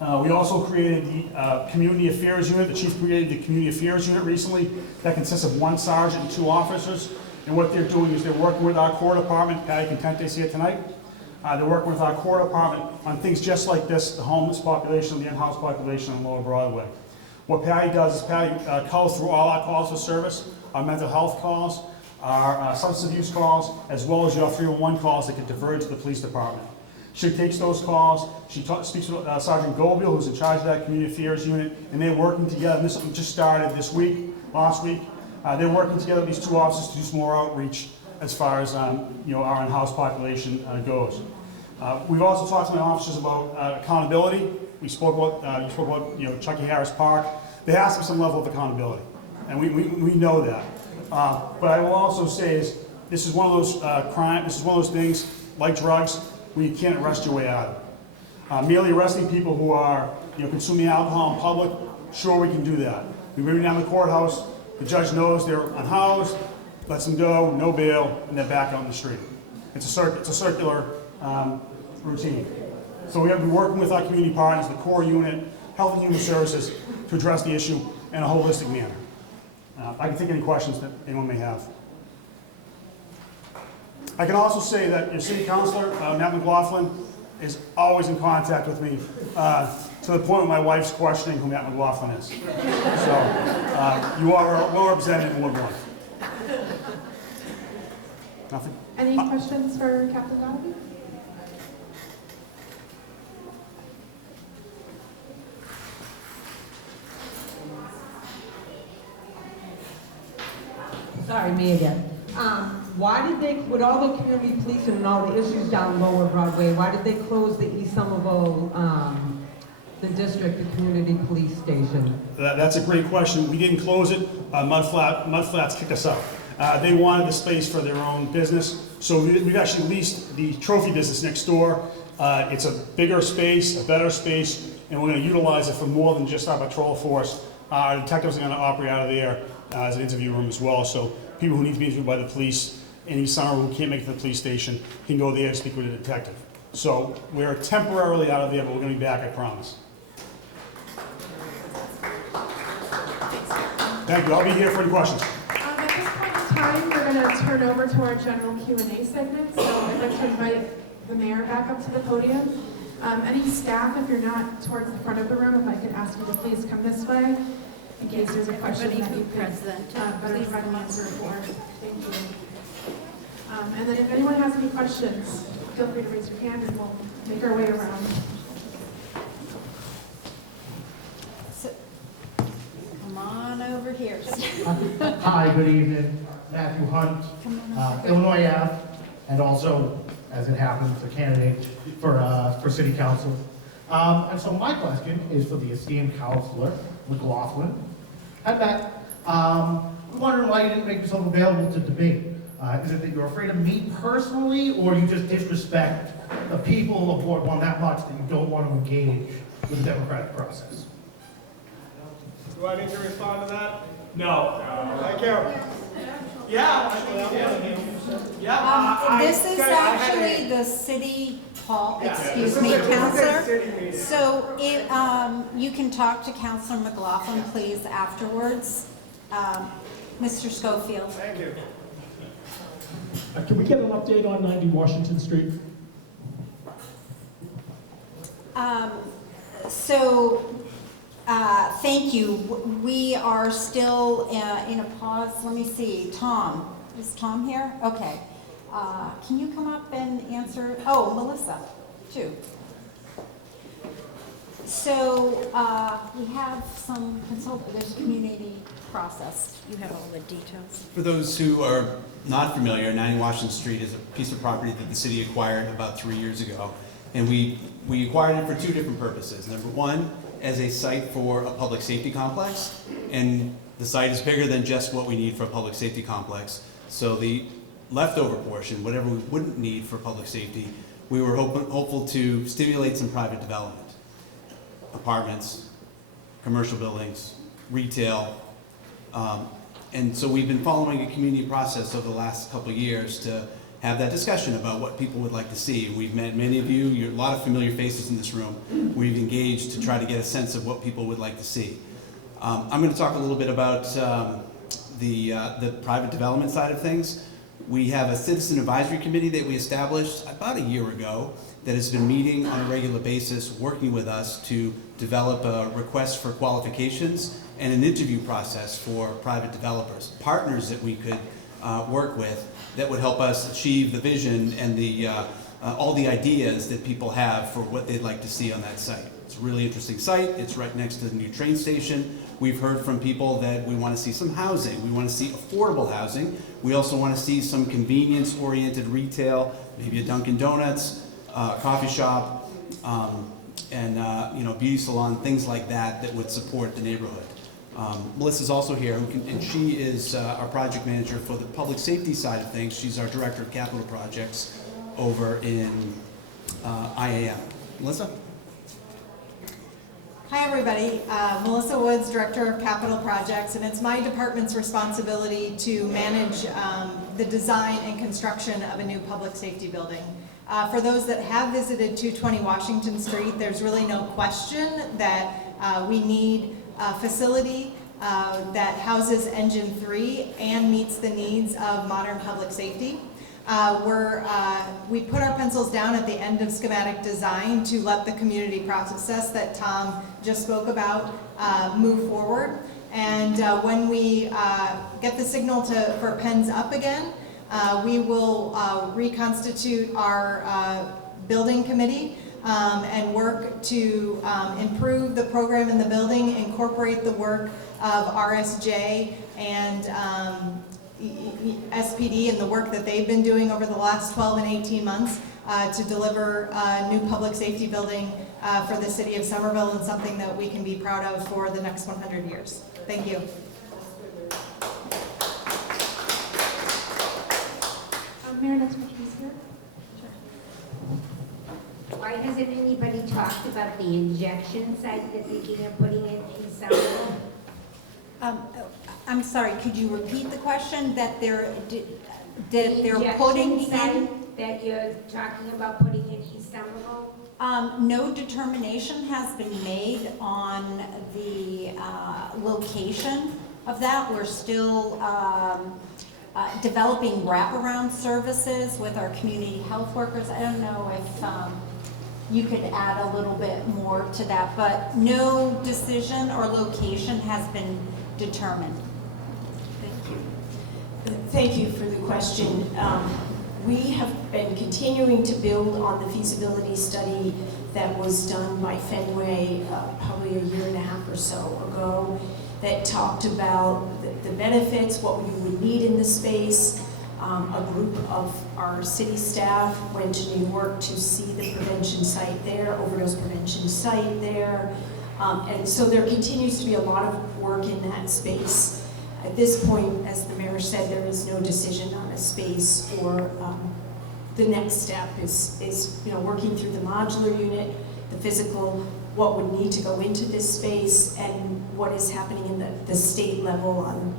We also created the Community Affairs Unit. The chief created the Community Affairs Unit recently. That consists of 1 sergeant and 2 officers. And what they're doing is they're working with our core department. Patty Contentes here tonight. They're working with our core department on things just like this, the homeless population, the unhoused population on Lower Broadway. What Patty does is Patty calls through all our calls for service, our mental health calls, our substance abuse calls, as well as your 311 calls that get diverted to the police department. She takes those calls, she speaks with Sergeant Gobiel, who's in charge of that Community Affairs Unit, and they're working together. This just started this week, last week. They're working together, these 2 officers, to do some more outreach as far as our unhoused population goes. We've also talked to my officers about accountability. We spoke about, you spoke about Chucky Harris Park. There has to be some level of accountability, and we know that. But I will also say is this is one of those this is one of those things like drugs where you can't arrest your way out of it. Merely arresting people who are consuming alcohol in public, sure, we can do that. We bring them down to the courthouse. The judge knows they're unhoused, lets them go, no bail, and they're back out in the street. It's a circular routine. So we have been working with our community partners, the core unit, Health and Human Services, to address the issue in a holistic manner. I can take any questions that anyone may have. I can also say that your city councilor, Nat McLaughlin, is always in contact with me to the point where my wife's questioning who Nat McLaughlin is. So you are well represented in Ward 1. Nothing? Any questions for Captain Donovan? Sorry, me again. Why did they, with all the community policing and all the issues down Lower Broadway, why did they close the East Somerville, the district, the community police station? That's a great question. We didn't close it. Mudflats kicked us out. They wanted the space for their own business, so we've actually leased the trophy business next door. It's a bigger space, a better space, and we're going to utilize it for more than just our patrol force. Our detectives are going to operate out of there as an interview room as well, so people who need to be interviewed by the police in East Somerville who can't make it to the police station can go there and speak with a detective. So we're temporarily out of there, but we're going to be back, I promise. Thank you. I'll be here for any questions. At this point in time, we're going to turn over to our general Q&A segment. So I'd like to invite the mayor back up to the podium. Any staff, if you're not towards the front of the room, if I could ask you to please come this way in case there's a question that you could better try to answer for. Thank you. And then if anyone has any questions, feel free to raise your hand and we'll make our way around. Come on over here. Hi, good evening. Matthew Hunt, Illinois Ave, and also, as it happens, a candidate for city council. And so my question is for the esteemed councilor, McLaughlin. And that, I'm wondering why you didn't make yourself available to debate. Is it that you're afraid of me personally, or you just disrespect the people of Ward 1 that much that you don't want to engage with the democratic process? Do I need to respond to that? No. Carol. Yeah. This is actually the city hall, excuse me, Counselor. So if, you can talk to Counselor McLaughlin, please, afterwards. Mr. Schofield. Thank you. Can we get an update on 90 Washington Street? Thank you. We are still in a pause. Let me see. Tom, is Tom here? Okay. Can you come up and answer? Oh, Melissa, too. So we have some there's community process. You have all the details. For those who are not familiar, 90 Washington Street is a piece of property that the city acquired about 3 years ago. And we acquired it for two different purposes. Number one, as a site for a public safety complex. And the site is bigger than just what we need for a public safety complex. So the leftover portion, whatever we wouldn't need for public safety, we were hopeful to stimulate some private development. Apartments, commercial buildings, retail. And so we've been following a community process over the last couple of years to have that discussion about what people would like to see. We've met many of you, a lot of familiar faces in this room. We've engaged to try to get a sense of what people would like to see. I'm going to talk a little bit about the private development side of things. We have a citizen advisory committee that we established about a year ago that has been meeting on a regular basis, working with us to develop a request for qualifications and an interview process for private developers, partners that we could work with that would help us achieve the vision and all the ideas that people have for what they'd like to see on that site. It's a really interesting site. It's right next to the new train station. We've heard from people that we want to see some housing. We want to see affordable housing. We also want to see some convenience-oriented retail, maybe a Dunkin' Donuts, coffee shop, and beauty salon, things like that that would support the neighborhood. Melissa's also here, and she is our project manager for the public safety side of things. She's our director of capital projects over in IAM. Melissa? Hi, everybody. Melissa Woods, Director of Capital Projects, and it's my department's responsibility to manage the design and construction of a new public safety building. For those that have visited 220 Washington Street, there's really no question that we need a facility that houses Engine 3 and meets the needs of modern public safety. We put our pencils down at the end of schematic design to let the community process that Tom just spoke about move forward. And when we get the signal for pens up again, we will reconstitute our building committee and work to improve the program in the building, incorporate the work of RSJ and SPD and the work that they've been doing over the last 12 and 18 months to deliver a new public safety building for the city of Somerville, and something that we can be proud of for the next 100 years. Thank you. Mayor, next one, please, here. Why hasn't anybody talked about the injection site that they're putting in Somerville? I'm sorry, could you repeat the question? That they're Injection putting in? site that you're talking about putting in East Somerville? No determination has been made on the location of that. We're still developing wraparound services with our community health workers. I don't know if you could add a little bit more to that, but no decision or location has been determined. Thank you. Thank you for the question. We have been continuing to build on the feasibility study that was done by Fenway probably a year and a half or so ago that talked about the benefits, what we would need in the space. A group of our city staff went to New York to see the prevention site there, overdose prevention site there. And so there continues to be a lot of work in that space. At this point, as the mayor said, there is no decision on a space, or the next step is working through the modular unit, the physical, what would need to go into this space, and what is happening in the state level on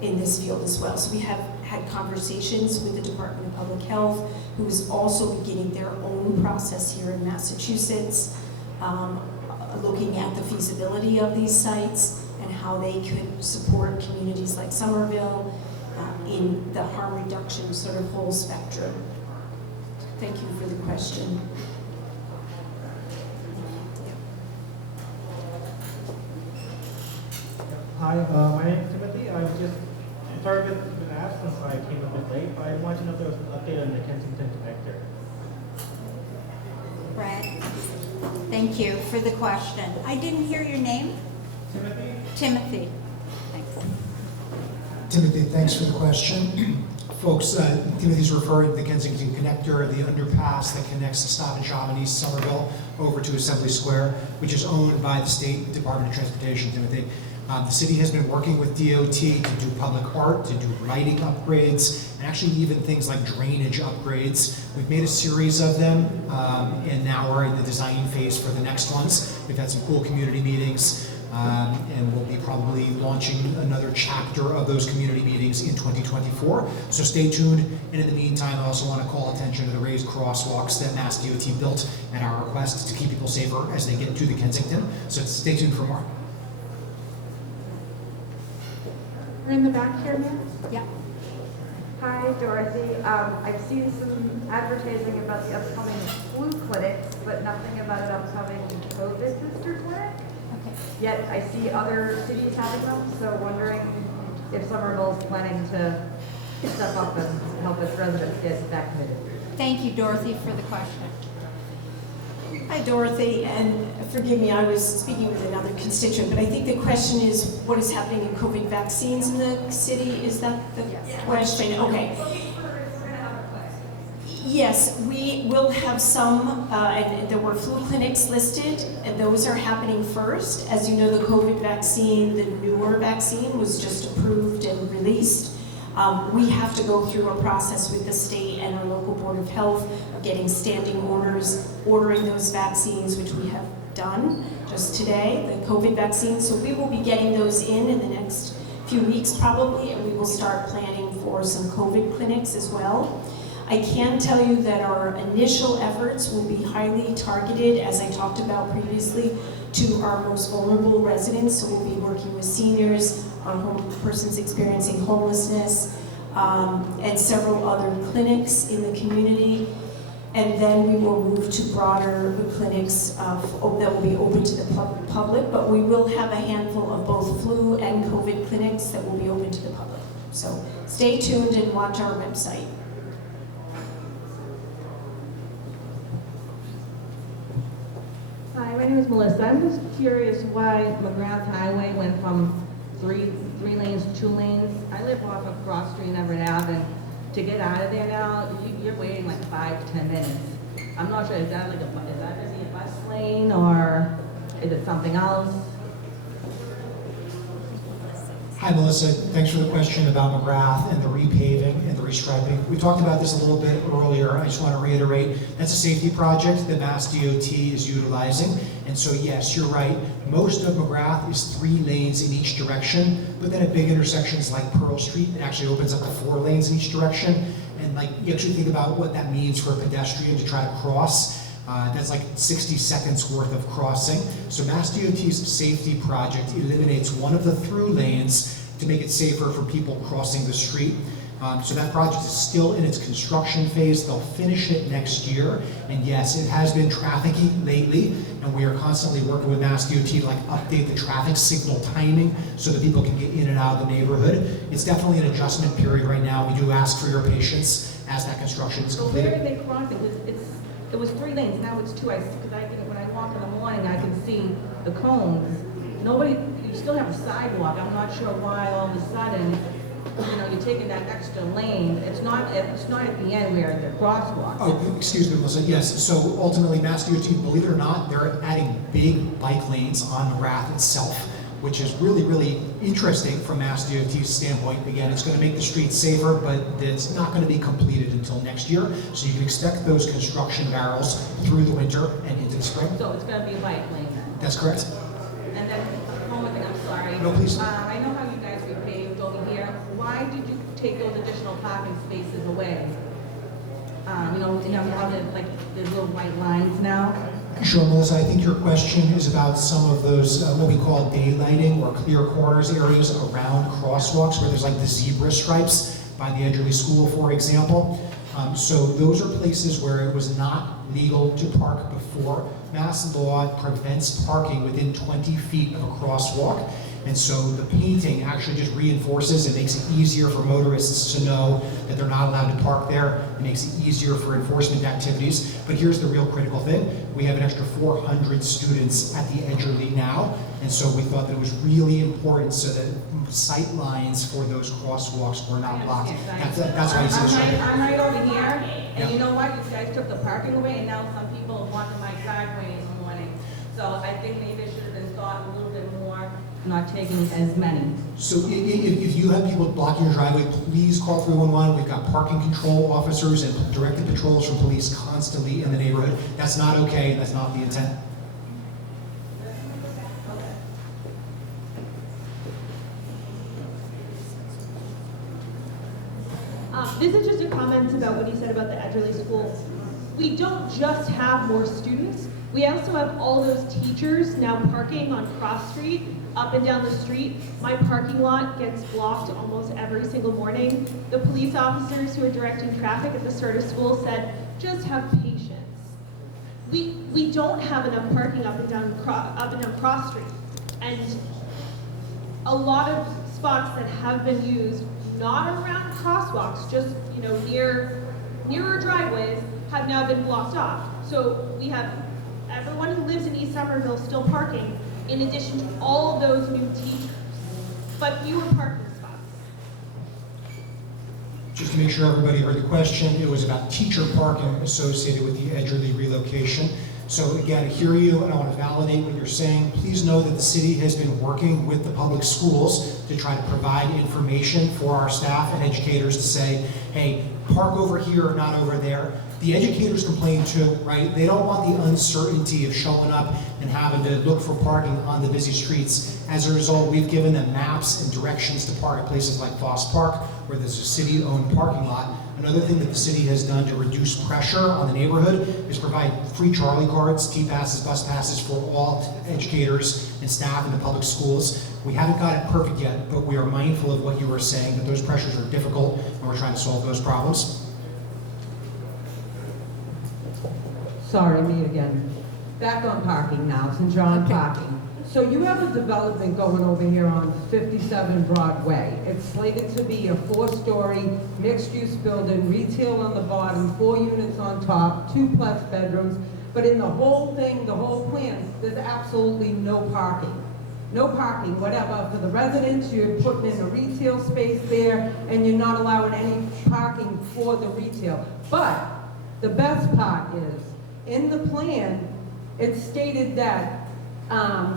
in this field as well. So we have had conversations with the Department of Public Health, who is also beginning their own process here in Massachusetts, looking at the feasibility of these sites and how they could support communities like Somerville in the harm reduction sort of whole spectrum. Thank you for the question. Hi, my name is Timothy. I'm just sorry if it's been asked since I came a bit late, but I wanted to know if there was an update on the Kensington connector. Brad, thank you for the question. I didn't hear your name. Timothy. Timothy. Thanks. Timothy, thanks for the question. Folks, Timothy's referring to the Kensington Connector, the underpass that connects the Stop and Shop in East Somerville over to Assembly Square, which is owned by the State Department of Transportation, Timothy. The city has been working with DOT to do public art, to do lighting upgrades, and actually even things like drainage upgrades. We've made a series of them, and now we're in the design phase for the next ones. We've had some cool community meetings, and we'll be probably launching another chapter of those community meetings in 2024. So stay tuned. And in the meantime, I also want to call attention to the raised crosswalks that Mass DOT built at our request to keep people safer as they get to the Kensington. So stay tuned for more. We're in the back here, ma'am? Yeah. Hi, Dorothy. I've seen some advertising about the upcoming flu clinics, but nothing about an upcoming COVID booster clinic. Okay. Yet I see other cities having them, so wondering if Somerville is planning to step up and help its residents get vaccinated. Thank you, Dorothy, for the question. Hi, Dorothy, and forgive me, I was speaking with another constituent, but I think the question is what is happening in COVID vaccines in the city? Is that the question? Okay. Yes, we will have some, and there were flu clinics listed, and those are happening first. As you know, the COVID vaccine, the newer vaccine, was just approved and released. We have to go through a process with the state and our local Board of Health of getting standing orders, ordering those vaccines, which we have done just today, the COVID vaccines. So we will be getting those in the next few weeks probably, and we will start planning for some COVID clinics as well. I can tell you that our initial efforts will be highly targeted, as I talked about previously, to our most vulnerable residents. So we'll be working with seniors, persons experiencing homelessness, and several other clinics in the community. And then we will move to broader clinics that will be open to the public, but we will have a handful of both flu and COVID clinics that will be open to the public. So stay tuned and watch our website. Hi, my name is Melissa. I'm just curious why McGrath Highway went from three lanes to 2 lanes. I live off of Cross Street and Everett Ave, and to get out of there now, you're waiting like 5 to 10 minutes. I'm not sure, is that a bus lane or is it something else? Hi, Melissa. Thanks for the question about McGrath and the repaving and the restriping. We talked about this a little bit earlier. I just want to reiterate, that's a safety project that Mass DOT is utilizing. And so, yes, you're right. Most of McGrath is 3 lanes in each direction, but then at big intersections like Pearl Street, it actually opens up to 4 lanes in each direction. And like, you actually think about what that means for a pedestrian to try to cross. That's like 60 seconds worth of crossing. So Mass DOT's safety project eliminates one of the through lanes to make it safer for people crossing the street. So that project is still in its construction phase. They'll finish it next year. And yes, it has been trafficy lately, and we are constantly working with Mass DOT to like update the traffic signal timing so that people can get in and out of the neighborhood. It's definitely an adjustment period right now. We do ask for your patience as that construction is So completed. where are they crossing? It was 3 lanes, now it's 2. When I walk in the morning, I can see the cones. You still have a sidewalk. I'm not sure why all of a sudden, you're taking that extra lane. It's not at the end where the crosswalk. Oh, excuse me, Melissa. Yes, so ultimately Mass DOT, believe it or not, they're adding big bike lanes on McGrath itself, which is really, really interesting from Mass DOT's standpoint. Again, it's going to make the streets safer, but it's not going to be completed until next year. So you can expect those construction barrels through the winter and into the spring. So it's going to be a bike lane then? That's correct. And then, one more thing, I'm sorry. No, please. I know how you guys repaved over take those additional parking spaces away? You know how the little white lines now? Sure, Melissa, I think your question is about some of those, what we call daylighting or clear corners areas around crosswalks where there's like the zebra stripes by the Edgerly School, for example. So those are places where it was not legal to park before. Mass law prevents parking within 20 feet of a crosswalk. And so the painting actually just reinforces and makes it easier for motorists to know that they're not allowed to park there. It makes it easier for enforcement activities. But here's the real critical thing. We have an extra 400 students at the Edgerly now. And so we thought that it was really important so that sight lines for those crosswalks were not blocked. That's why you see this right here. I'm right over here, and you know what? You guys took the parking away, and now some people are blocking my driveway in the morning. So I think maybe it should have been thought a little bit more, not taking as many. So if you have people blocking your driveway, please call 311. We've got parking control officers and directed patrols from police constantly in the neighborhood. That's not okay, that's not the intent. This is just a comment about what he said about the Edgerly School. We don't just have more students, we also have all those teachers now parking on Cross Street, up and down the street. My parking lot gets blocked almost every single morning. The police officers who are directing traffic at the start of school said, just have patience. We don't have enough parking up and down Cross Street. And a lot of spots that have been used, not around crosswalks, just nearer driveways, have now been blocked off. So we have everyone who lives in East Somerville still parking, in addition to all of those new teachers, but fewer parking spots. Just to make sure everybody heard the question, it was about teacher parking associated with the Edgerly relocation. So again, I hear you and I want to validate what you're saying. Please know that the city has been working with the public schools to try to provide information for our staff and educators to say, hey, park over here or not over there. The educators complain too, right? They don't want the uncertainty of showing up and having to look for parking on the busy streets. As a result, we've given them maps and directions to park at places like Foss Park, where there's a city-owned parking lot. Another thing that the city has done to reduce pressure on the neighborhood is provide free Charlie cards, T-passes, bus passes for all educators and staff in the public schools. We haven't got it perfect yet, but we are mindful of what you were saying, that those pressures are difficult, and we're trying to solve those problems. Sorry, me again. Back on parking now, since you're on parking. So you have a development going over here on 57 Broadway. It's slated to be a 4-story mixed-use building, retail on the bottom, 4 units on top, 2+ bedrooms. But in the whole thing, the whole plan, there's absolutely no parking. No parking, whatever, for the residents. You're putting in a retail space there, and you're not allowing any parking for the retail. But the best part is, in the plan, it's stated that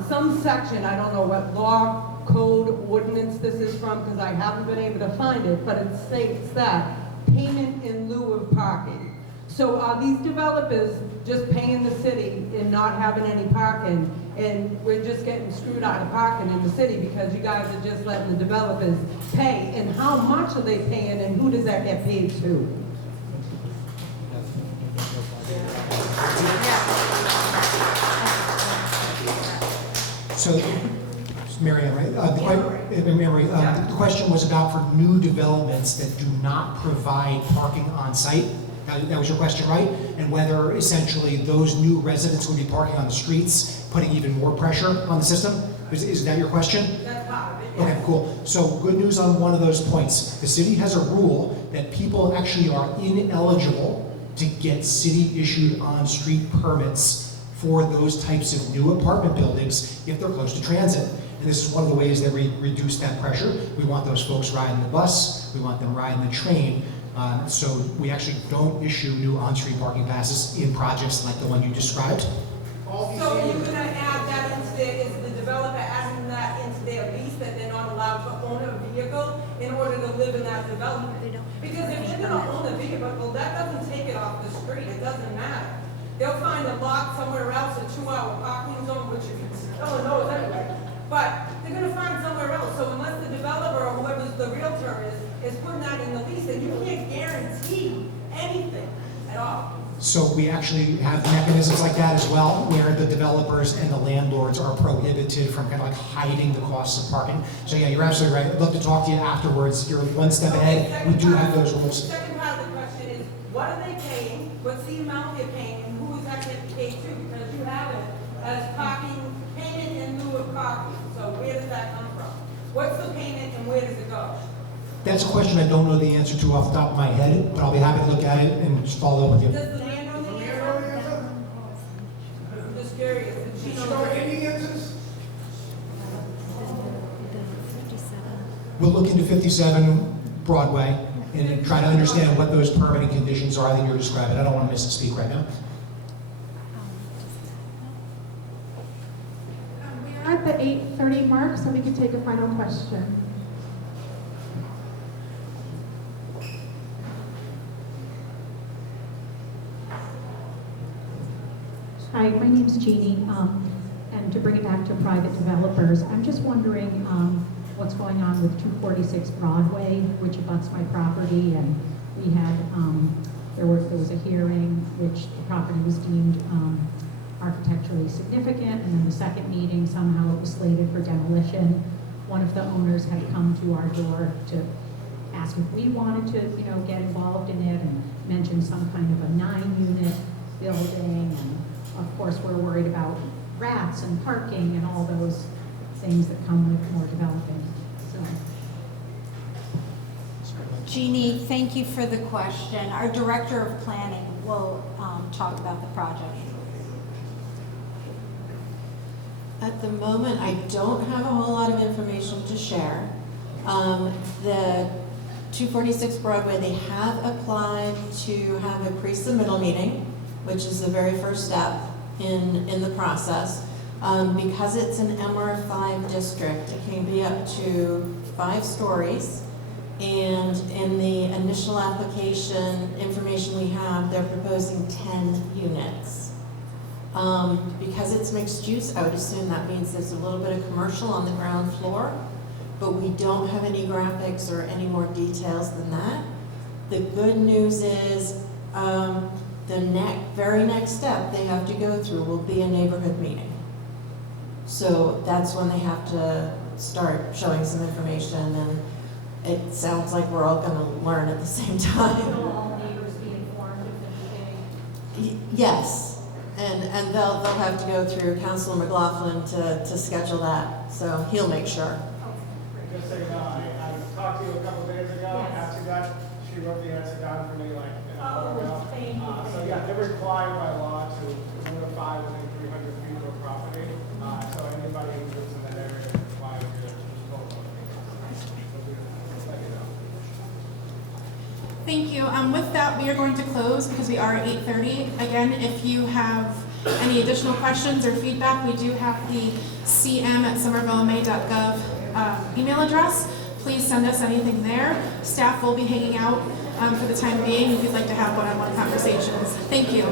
some section, I don't know what law, code, ordinance this is from, because I haven't been able to find it, but it states that payment in lieu of parking. So are these developers just paying the city and not having any parking, and we're just getting screwed out of parking in the city because you guys are just letting the developers pay? And how much are they paying, and who does that get paid to? So, Mary Ann, right? The question was about for new developments that do not provide parking on site. That was your question, right? And whether essentially those new residents would be parking on the streets, putting even more pressure on the system? Is that your question? That's part of it, yeah. Okay, cool. So good news on one of those points. The city has a rule that people actually are ineligible to get city-issued on-street permits for those types of new apartment buildings if they're close to transit. And this is one of the ways that we reduce that pressure. We want those folks riding the bus, we want them riding the train, so we actually don't issue new on-street parking passes in projects like the one you described. So you're gonna add that into is the developer adding that into their lease that they're not allowed to own a vehicle in order to live in that development? Because if they're gonna own a vehicle, that doesn't take it off the street, it doesn't matter. They'll find a lot somewhere else, a 2-hour parking zone, which you can still knows anyway. But they're gonna find somewhere else, so unless the developer or whoever's the realtor is is putting that in the lease, and you can't guarantee anything at all. So we actually have mechanisms like that as well, where the developers and the landlords are prohibited from kind of like hiding the costs of parking. So yeah, you're absolutely right. I'd love to talk to you afterwards. You're one step ahead. We do have those rules. Second part of the question is, what are they paying? What's the amount they're paying, and who is that getting paid to? Because you have it as parking, payment in lieu of parking. So where does that come from? What's the payment and where does it go? That's a question I don't know the answer to off the top of my head, but I'll be happy to look at it and just follow up with you. Does the landowner know the answer? I'm just curious. Does she know the answer? We'll look into 57 Broadway and try to understand what those permitting conditions are that you're describing. I don't want to misspeak right now. We are at the 8:30 mark, so we can take a final question. Hi, my name's Jeannie, and to bring it back to private developers, I'm just wondering what's going on with 246 Broadway, which abuts my property, and we had, there was a hearing which the property was deemed architecturally significant, and then the second meeting, somehow it was slated for demolition. One of the owners had come to our door to ask if we wanted to, get involved in it, and mentioned some kind of a 9-unit building, and of course, we're worried about rats and parking and all those things that come with more developing. So, Jeannie, thank you for the question. Our Director of Planning will talk about the project. At the moment, I don't have a whole lot of information to share. The 246 Broadway, they have applied to have a pre-submittal meeting, which is the very first step in the process. Because it's an MR5 district, it can be up to 5 stories. And in the initial application information we have, they're proposing 10 units. Because it's mixed use, I would assume that means there's a little bit of commercial on the ground floor, but we don't have any graphics or any more details than that. The good news is the very next step they have to go through will be a neighborhood meeting. So that's when they have to start showing some information, and it sounds like we're all going to learn at the same time. will all neighbors be informed if anything? Yes, and they'll have to go through Councilor McLaughlin to schedule that, so he'll make sure. Just so you know, I talked to you a couple of days ago, answered that. She wrote the answer down for me like an hour ago. So yeah, they're required by law to notify within 300 feet of a property. So anybody who lives in that area is required to vote on it. Let you know. Thank you. With that, we are going to close because we are at 8:30. Again, if you have any additional questions or feedback, we do have the cm@somervillema.gov email address. Please send us anything there. Staff will be hanging out for the time being if you'd like to have one-on-one conversations. Thank you.